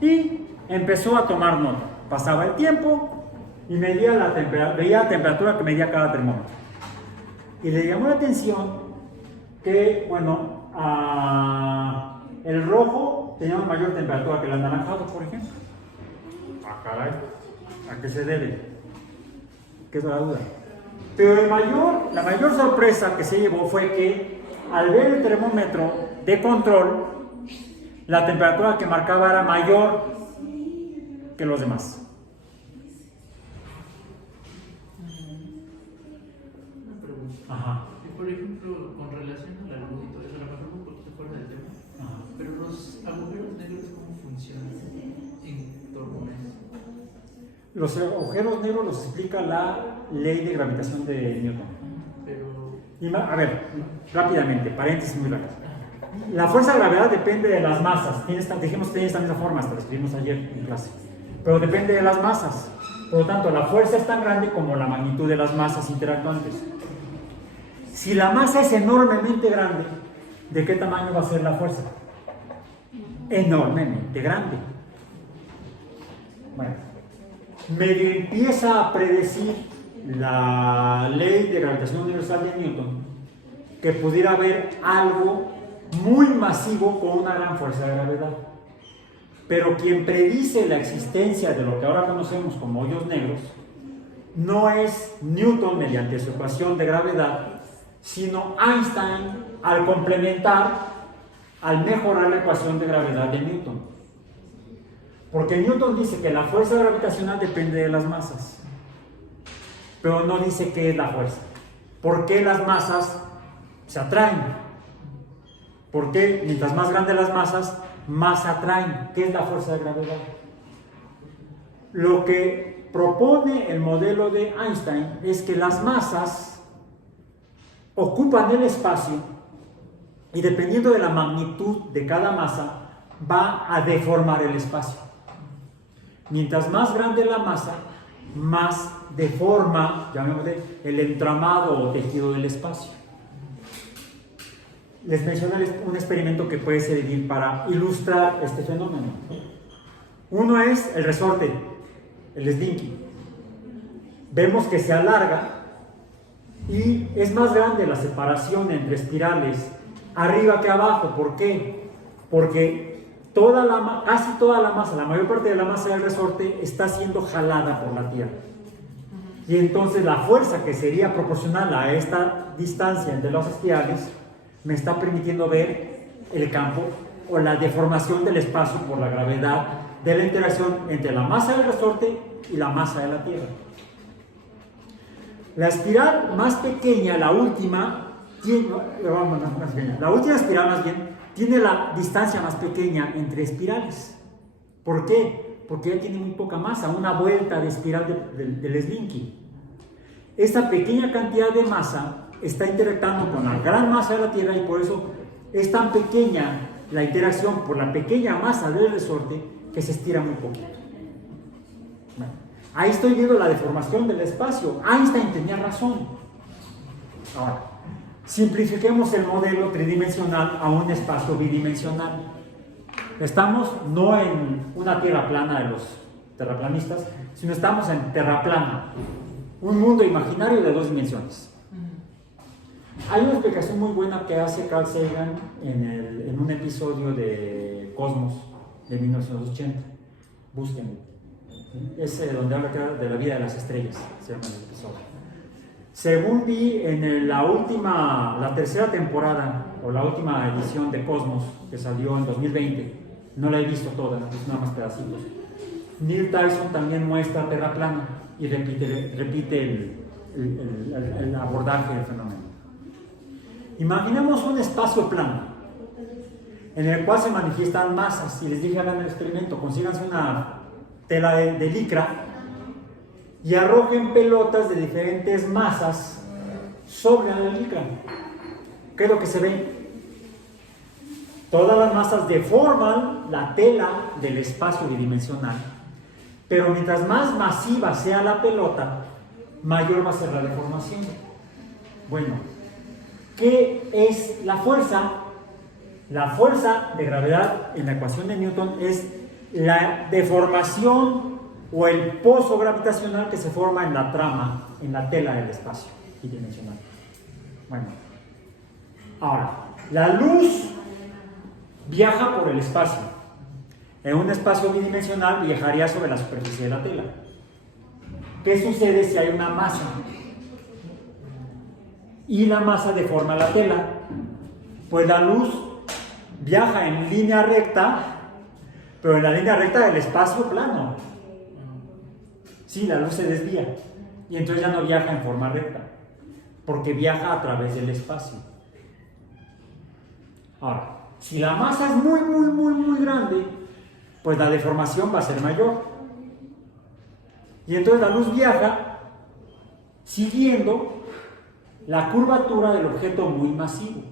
Y empezó a tomar nota. Pasaba el tiempo y medía veía la temperatura que medía cada termómetro. Y le llamó la atención que, bueno, el rojo tenía una mayor temperatura que el anaranjado, por ejemplo. Ah, caray, ¿a qué se debe? ¿Qué es la duda? Pero la mayor sorpresa que se llevó fue que al ver el termómetro de control, la temperatura que marcaba era mayor que los demás. Una pregunta. Ajá. Por ejemplo, con relación a la luz y todo eso, a lo mejor un poquito fuera del tema, Ajá. pero los agujeros negros, ¿cómo funcionan en torno a eso? Los agujeros negros los explica la ley de gravitación de Newton. Pero... A ver, rápidamente, paréntesis muy rápido. La fuerza de gravedad depende de las masas. Dijimos que tiene esta misma forma, hasta lo escribimos ayer en clase. Pero depende de las masas. Por lo tanto, la fuerza es tan grande como la magnitud de las masas interactuantes. Si la masa es enormemente grande, ¿de qué tamaño va a ser la fuerza? Enormemente grande. Bueno, medio empieza a predecir la ley de gravitación universal de Newton que pudiera haber algo muy masivo con una gran fuerza de gravedad. Pero quien predice la existencia de lo que ahora conocemos como hoyos negros no es Newton mediante su ecuación de gravedad, sino Einstein al mejorar la ecuación de gravedad de Newton. Porque Newton dice que la fuerza gravitacional depende de las masas, pero no dice qué es la fuerza. ¿Por qué las masas se atraen? ¿Por qué mientras más grandes las masas, más atraen? ¿Qué es la fuerza de gravedad? Lo que propone el modelo de Einstein es que las masas ocupan el espacio y dependiendo de la magnitud de cada masa va a deformar el espacio. Mientras más grande la masa, más deforma, llamémosle, el entramado o tejido del espacio. Les mencioné un experimento que puede servir para ilustrar este fenómeno. Uno es el resorte, el Slinky. Vemos que se alarga y es más grande la separación entre espirales arriba que abajo. ¿Por qué? Porque casi toda la masa, la mayor parte de la masa del resorte está siendo jalada por la Tierra. Y entonces la fuerza que sería proporcional a esta distancia entre los espirales me está permitiendo ver el campo o la deformación del espacio por la gravedad de la interacción entre la masa del resorte y la masa de la Tierra. La espiral más pequeña, la última espiral más bien, tiene la distancia más pequeña entre espirales. ¿Por qué? Porque ya tiene muy poca masa, una vuelta de espiral del Slinky. Esta pequeña cantidad de masa está interactuando con la gran masa de la Tierra y por eso es tan pequeña la interacción por la pequeña masa del resorte que se estira muy poquito. Bueno, ahí estoy viendo la deformación del espacio. Einstein tenía razón. Ahora, simplifiquemos el modelo tridimensional a un espacio bidimensional. Estamos no en una tierra plana de los terraplanistas, sino estamos en terra plana, un mundo imaginario de 2 dimensiones. Hay una explicación muy buena que hace Carl Sagan en un episodio de Cosmos de 1980. Búsquenlo. Es donde habla de la vida de las estrellas, se llama el episodio. Según vi en la tercera temporada o la última edición de Cosmos que salió en 2020, no la he visto toda, es nada más pedacitos. Neil Tyson también muestra Terra plana y repite el abordaje del fenómeno. Imaginemos un espacio plano en el cual se manifiestan masas y les dije hagan el experimento, consíganse una tela de licra y arrojen pelotas de diferentes masas sobre la licra. ¿Qué es lo que se ve? Todas las masas deforman la tela del espacio bidimensional, pero mientras más masiva sea la pelota, mayor va a ser la deformación. Bueno, ¿qué es la fuerza? La fuerza de gravedad en la ecuación de Newton es la deformación o el pozo gravitacional que se forma en la trama, en la tela del espacio bidimensional. Bueno, ahora, la luz viaja por el espacio. En un espacio bidimensional viajaría sobre la superficie de la tela. ¿Qué sucede si hay una masa? Y la masa deforma la tela. Pues la luz viaja en línea recta, pero en la línea recta del espacio plano. Sí, la luz se desvía y entonces ya no viaja en forma recta, porque viaja a través del espacio. Ahora, si la masa es muy grande, pues la deformación va a ser mayor. Y entonces la luz viaja siguiendo la curvatura del objeto muy masivo.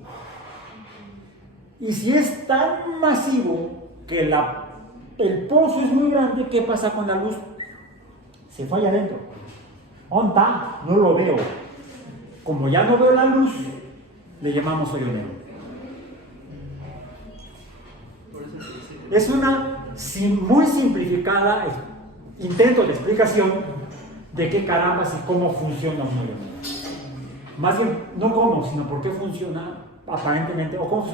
Y si es tan masivo que el pozo es muy grande, ¿qué pasa con la luz? Se falla adentro. ¿Dónde está? No lo veo. Como ya no veo la luz, le llamamos hoyo negro. Es una muy simplificada intento de explicación de qué carambas y cómo funciona un hoyo negro. Más bien, no cómo, sino por qué funciona aparentemente, o cómo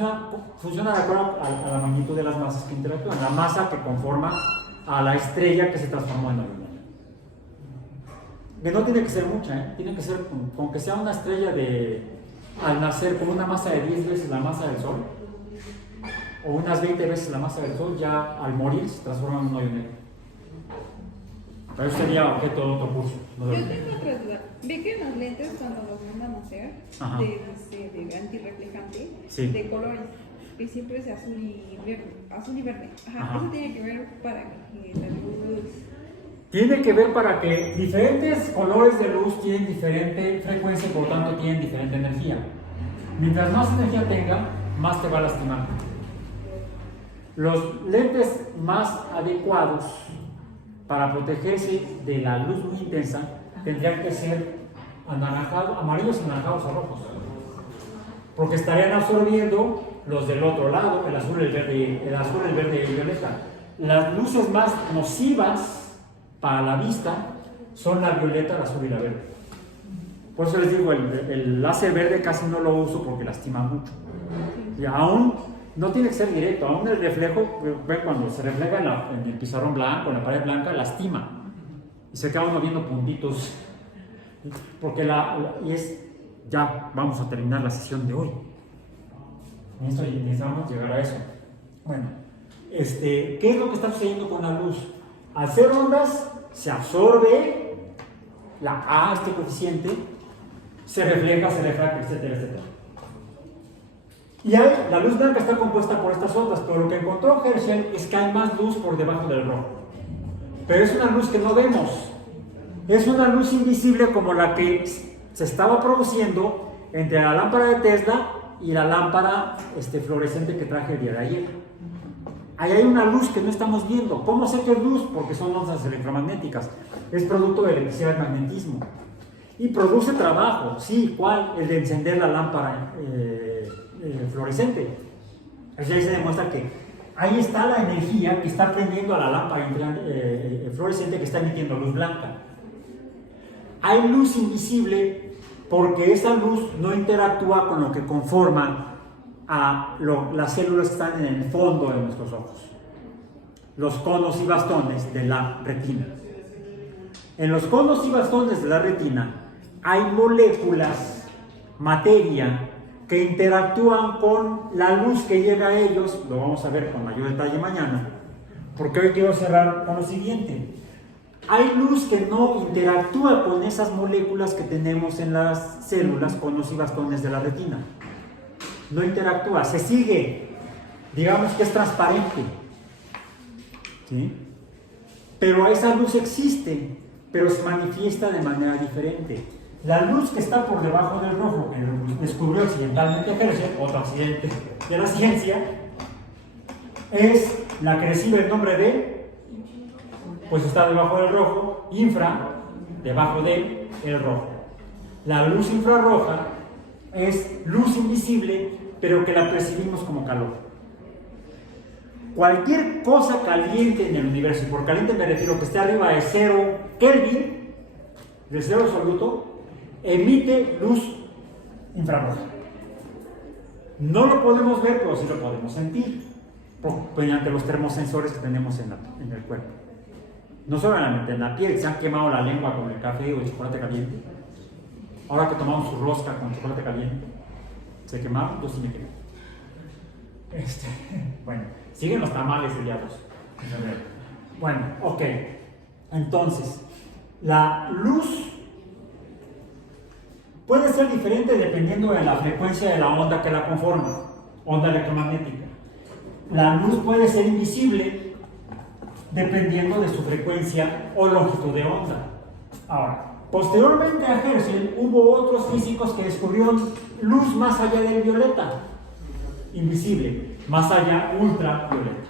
funciona de acuerdo a la magnitud de las masas que interactúan, la masa que conforma a la estrella que se transformó en hoyo negro. Que no tiene que ser mucha, tiene que ser con que sea una estrella al nacer con una masa de 10 veces la masa del Sol, o unas 20 veces la masa del Sol, ya al morir se transforma en un hoyo negro. Pero eso sería objeto de otro curso. Yo tengo otra duda. Vi que en los lentes cuando los mandan a hacer de antirreflejante, sí, de colores, que siempre es azul y verde. Ajá. Eso tiene que ver para que la luz... Tiene que ver para que diferentes colores de luz tienen diferente frecuencia y por lo tanto tienen diferente energía. Mientras más energía tenga, más te va a lastimar. Los lentes más adecuados para protegerse de la luz muy intensa tendrían que ser amarillos, anaranjados o rojos, porque estarían absorbiendo los del otro lado, el azul, el verde y el violeta. Las luces más nocivas para la vista son la violeta, el azul y la verde. Por eso les digo, el láser verde casi no lo uso porque lastima mucho. Y aún no tiene que ser directo, aún el reflejo, ven cuando se refleja en el pizarrón blanco, en la pared blanca, lastima. Y se queda uno viendo puntitos. Porque ya vamos a terminar la sesión de hoy. Necesitamos llegar a eso. Bueno, ¿qué es lo que está sucediendo con la luz? Al ser ondas, se absorbe la A, este coeficiente, se refleja, se refracta, etcétera, etcétera. Y la luz blanca está compuesta por estas ondas, pero lo que encontró Herschel es que hay más luz por debajo del rojo. Pero es una luz que no vemos. Es una luz invisible como la que se estaba produciendo entre la lámpara de Tesla y la lámpara fluorescente que traje el día de ayer. Ahí hay una luz que no estamos viendo. ¿Cómo sé que es luz? Porque son ondas electromagnéticas. Es producto de la electricidad del magnetismo. Y produce trabajo. Sí, ¿cuál? El de encender la lámpara fluorescente. Así ahí se demuestra que ahí está la energía que está prendiendo a la lámpara fluorescente que está emitiendo luz blanca. Hay luz invisible porque esa luz no interactúa con lo que conforma las células que están en el fondo de nuestros ojos, los conos y bastones de la retina. En los conos y bastones de la retina hay moléculas, materia, que interactúan con la luz que llega a ellos. Lo vamos a ver con mayor detalle mañana, porque hoy quiero cerrar con lo siguiente. Hay luz que no interactúa con esas moléculas que tenemos en las células, conos y bastones de la retina. No interactúa, se sigue, digamos que es transparente, ¿sí? Pero esa luz existe, pero se manifiesta de manera diferente. La luz que está por debajo del rojo, que descubrió accidentalmente Herschel, otro accidente de la ciencia, es la que recibe el nombre de, pues está debajo del rojo, infra, debajo de el rojo. La luz infrarroja es luz invisible, pero que la percibimos como calor. Cualquier cosa caliente en el universo, y por caliente me refiero que esté arriba de 0 Kelvin, de 0 absoluto, emite luz infrarroja. No lo podemos ver, pero sí lo podemos sentir, mediante los termosensores que tenemos en el cuerpo. No solamente en la piel. Se han quemado la lengua con el café o el chocolate caliente. Ahora que tomamos su rosca con chocolate caliente, ¿se quemaron? Yo sí me quemé. Bueno, siguen los tamales sellados. Bueno, ok. Entonces, la luz puede ser diferente dependiendo de la frecuencia de la onda que la conforma, onda electromagnética. La luz puede ser invisible dependiendo de su frecuencia o longitud de onda. Ahora, posteriormente a Herschel hubo otros físicos que descubrieron luz más allá del violeta, invisible, más allá ultravioleta,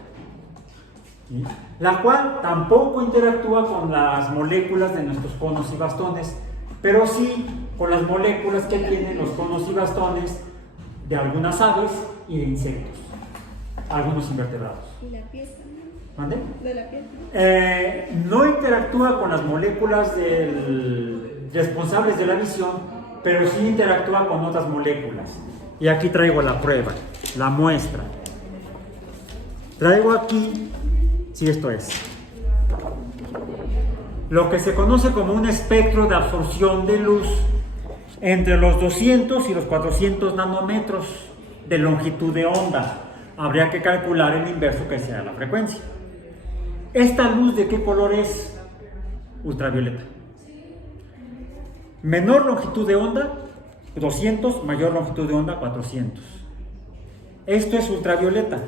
¿sí? La cual tampoco interactúa con las moléculas de nuestros conos y bastones, pero sí con las moléculas que tienen los conos y bastones de algunas aves y de insectos, algunos invertebrados. ¿Y la piel también? ¿Mande? ¿De la piel? No interactúa con las moléculas responsables de la visión, pero sí interactúa con otras moléculas. Y aquí traigo la prueba, la muestra. Traigo aquí, sí, esto es lo que se conoce como un espectro de absorción de luz entre los 200 y los 400 nanómetros de longitud de onda. Habría que calcular el inverso que sea la frecuencia. ¿Esta luz de qué color es? Ultravioleta. Menor longitud de onda, 200, mayor longitud de onda, 400. Esto es ultravioleta.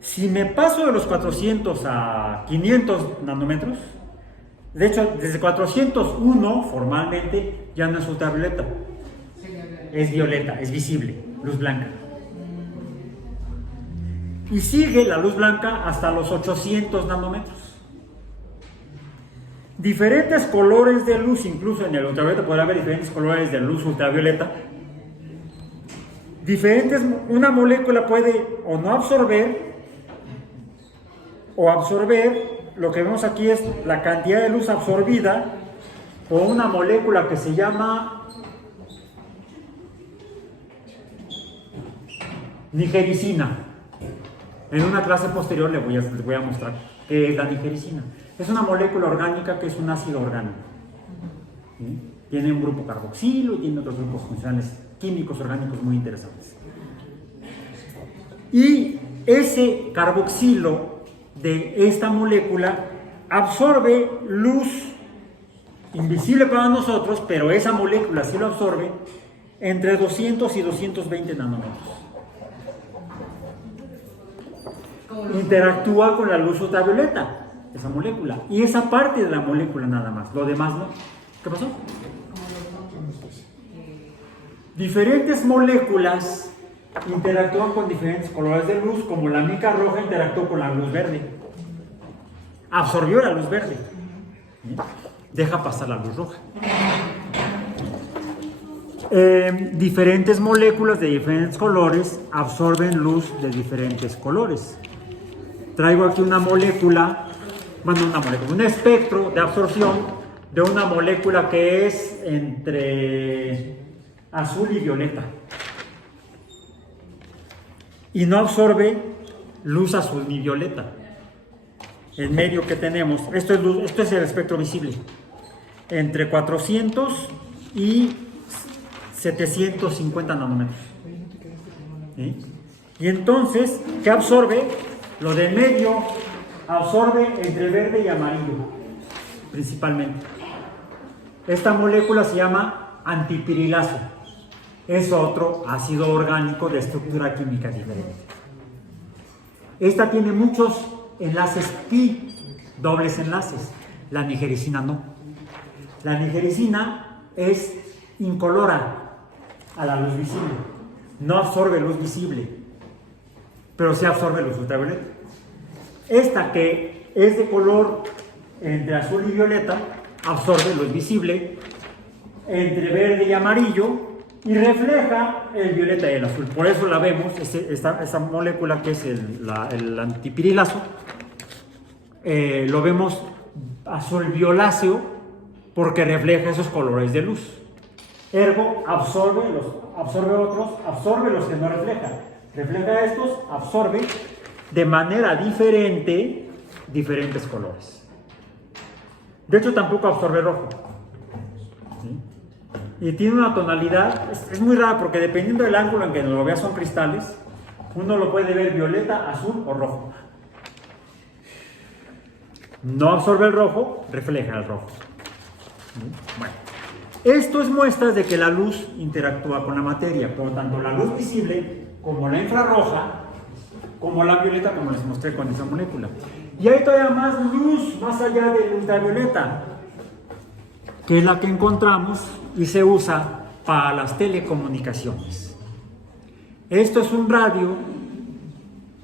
Si me paso de los 400 a 500 nanómetros, de hecho, desde 401 formalmente ya no es ultravioleta, es violeta, es visible, luz blanca. Y sigue la luz blanca hasta los 800 nanómetros. Diferentes colores de luz, incluso en el ultravioleta podrá haber diferentes colores de luz ultravioleta. Una molécula puede o no absorber o absorber. Lo que vemos aquí es la cantidad de luz absorbida por una molécula que se llama nigericina. En una clase posterior les voy a mostrar qué es la nigericina. Es una molécula orgánica que es un ácido orgánico. ¿Sí? Tiene un grupo carboxilo y tiene otros grupos funcionales químicos orgánicos muy interesantes. Y ese carboxilo de esta molécula absorbe luz invisible para nosotros, pero esa molécula sí lo absorbe entre 200 y 220 nanómetros. Interactúa con la luz ultravioleta, esa molécula, y esa parte de la molécula nada más, lo demás no. ¿Qué pasó? Diferentes moléculas interactúan con diferentes colores de luz, como la mica roja interactuó con la luz verde. Absorbió la luz verde. Deja pasar la luz roja. Diferentes moléculas de diferentes colores absorben luz de diferentes colores. Traigo aquí una molécula, un espectro de absorción de una molécula que es entre azul y violeta. Y no absorbe luz azul ni violeta. En medio que tenemos, esto es el espectro visible, entre 400 y 750 nanómetros. ¿Sí? Y entonces, ¿qué absorbe? Lo del medio absorbe entre verde y amarillo, principalmente. Esta molécula se llama antipirilazo. Es otro ácido orgánico de estructura química diferente. Esta tiene muchos enlaces pi, dobles enlaces. La nigericina no. La nigericina es incolora a la luz visible. No absorbe luz visible, pero sí absorbe luz ultravioleta. Esta, que es de color entre azul y violeta, absorbe luz visible entre verde y amarillo y refleja el violeta y el azul. Por eso la vemos, esta molécula que es el antipirilazo, lo vemos azul violáceo porque refleja esos colores de luz. Ergo, absorbe otros, absorbe los que no refleja. Refleja estos, absorbe de manera diferente diferentes colores. De hecho, tampoco absorbe rojo. ¿Sí? Y tiene una tonalidad, es muy rara porque dependiendo del ángulo en que lo veas son cristales, uno lo puede ver violeta, azul o rojo. No absorbe el rojo, refleja el rojo. Bueno, esto es muestras de que la luz interactúa con la materia, por lo tanto la luz visible, como la infrarroja, como la violeta, como les mostré con esa molécula. Y hay todavía más luz más allá del ultravioleta, que es la que encontramos y se usa para las telecomunicaciones. Esto es un radio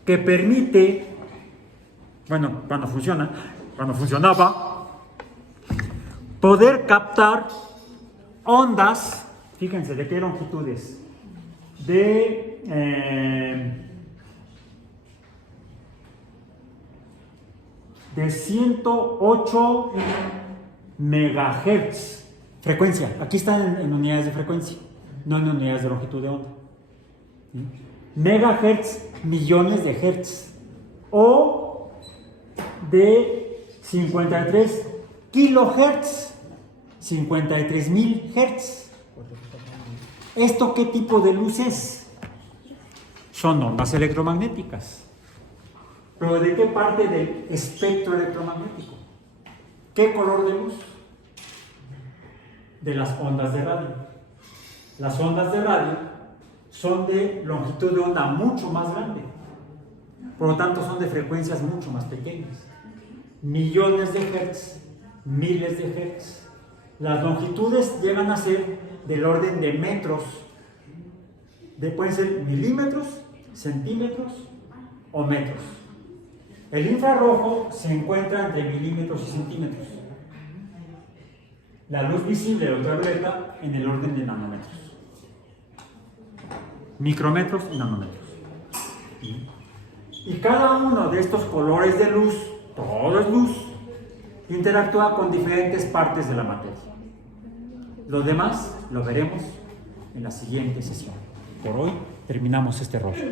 que permite, bueno, cuando funcionaba, poder captar ondas, fíjense, ¿de qué longitudes? De 108 megahertz. Frecuencia, aquí están en unidades de frecuencia, no en unidades de longitud de onda. ¿Sí? Megahertz, millones de hertz. O de 53 kilohertz, 53,000 hertz. ¿Esto qué tipo de luz es? Son ondas electromagnéticas. ¿Pero de qué parte del espectro electromagnético? ¿Qué color de luz? De las ondas de radio. Las ondas de radio son de longitud de onda mucho más grande. Por lo tanto, son de frecuencias mucho más pequeñas. Millones de hertz, miles de hertz. Las longitudes llegan a ser del orden de metros. Pueden ser milímetros, centímetros o metros. El infrarrojo se encuentra entre milímetros y centímetros. La luz visible, la ultravioleta, en el orden de nanómetros. Micrómetros y nanómetros. Y cada uno de estos colores de luz, todo es luz, interactúa con diferentes partes de la materia. Lo demás lo veremos en la siguiente sesión. Por hoy terminamos este rollo.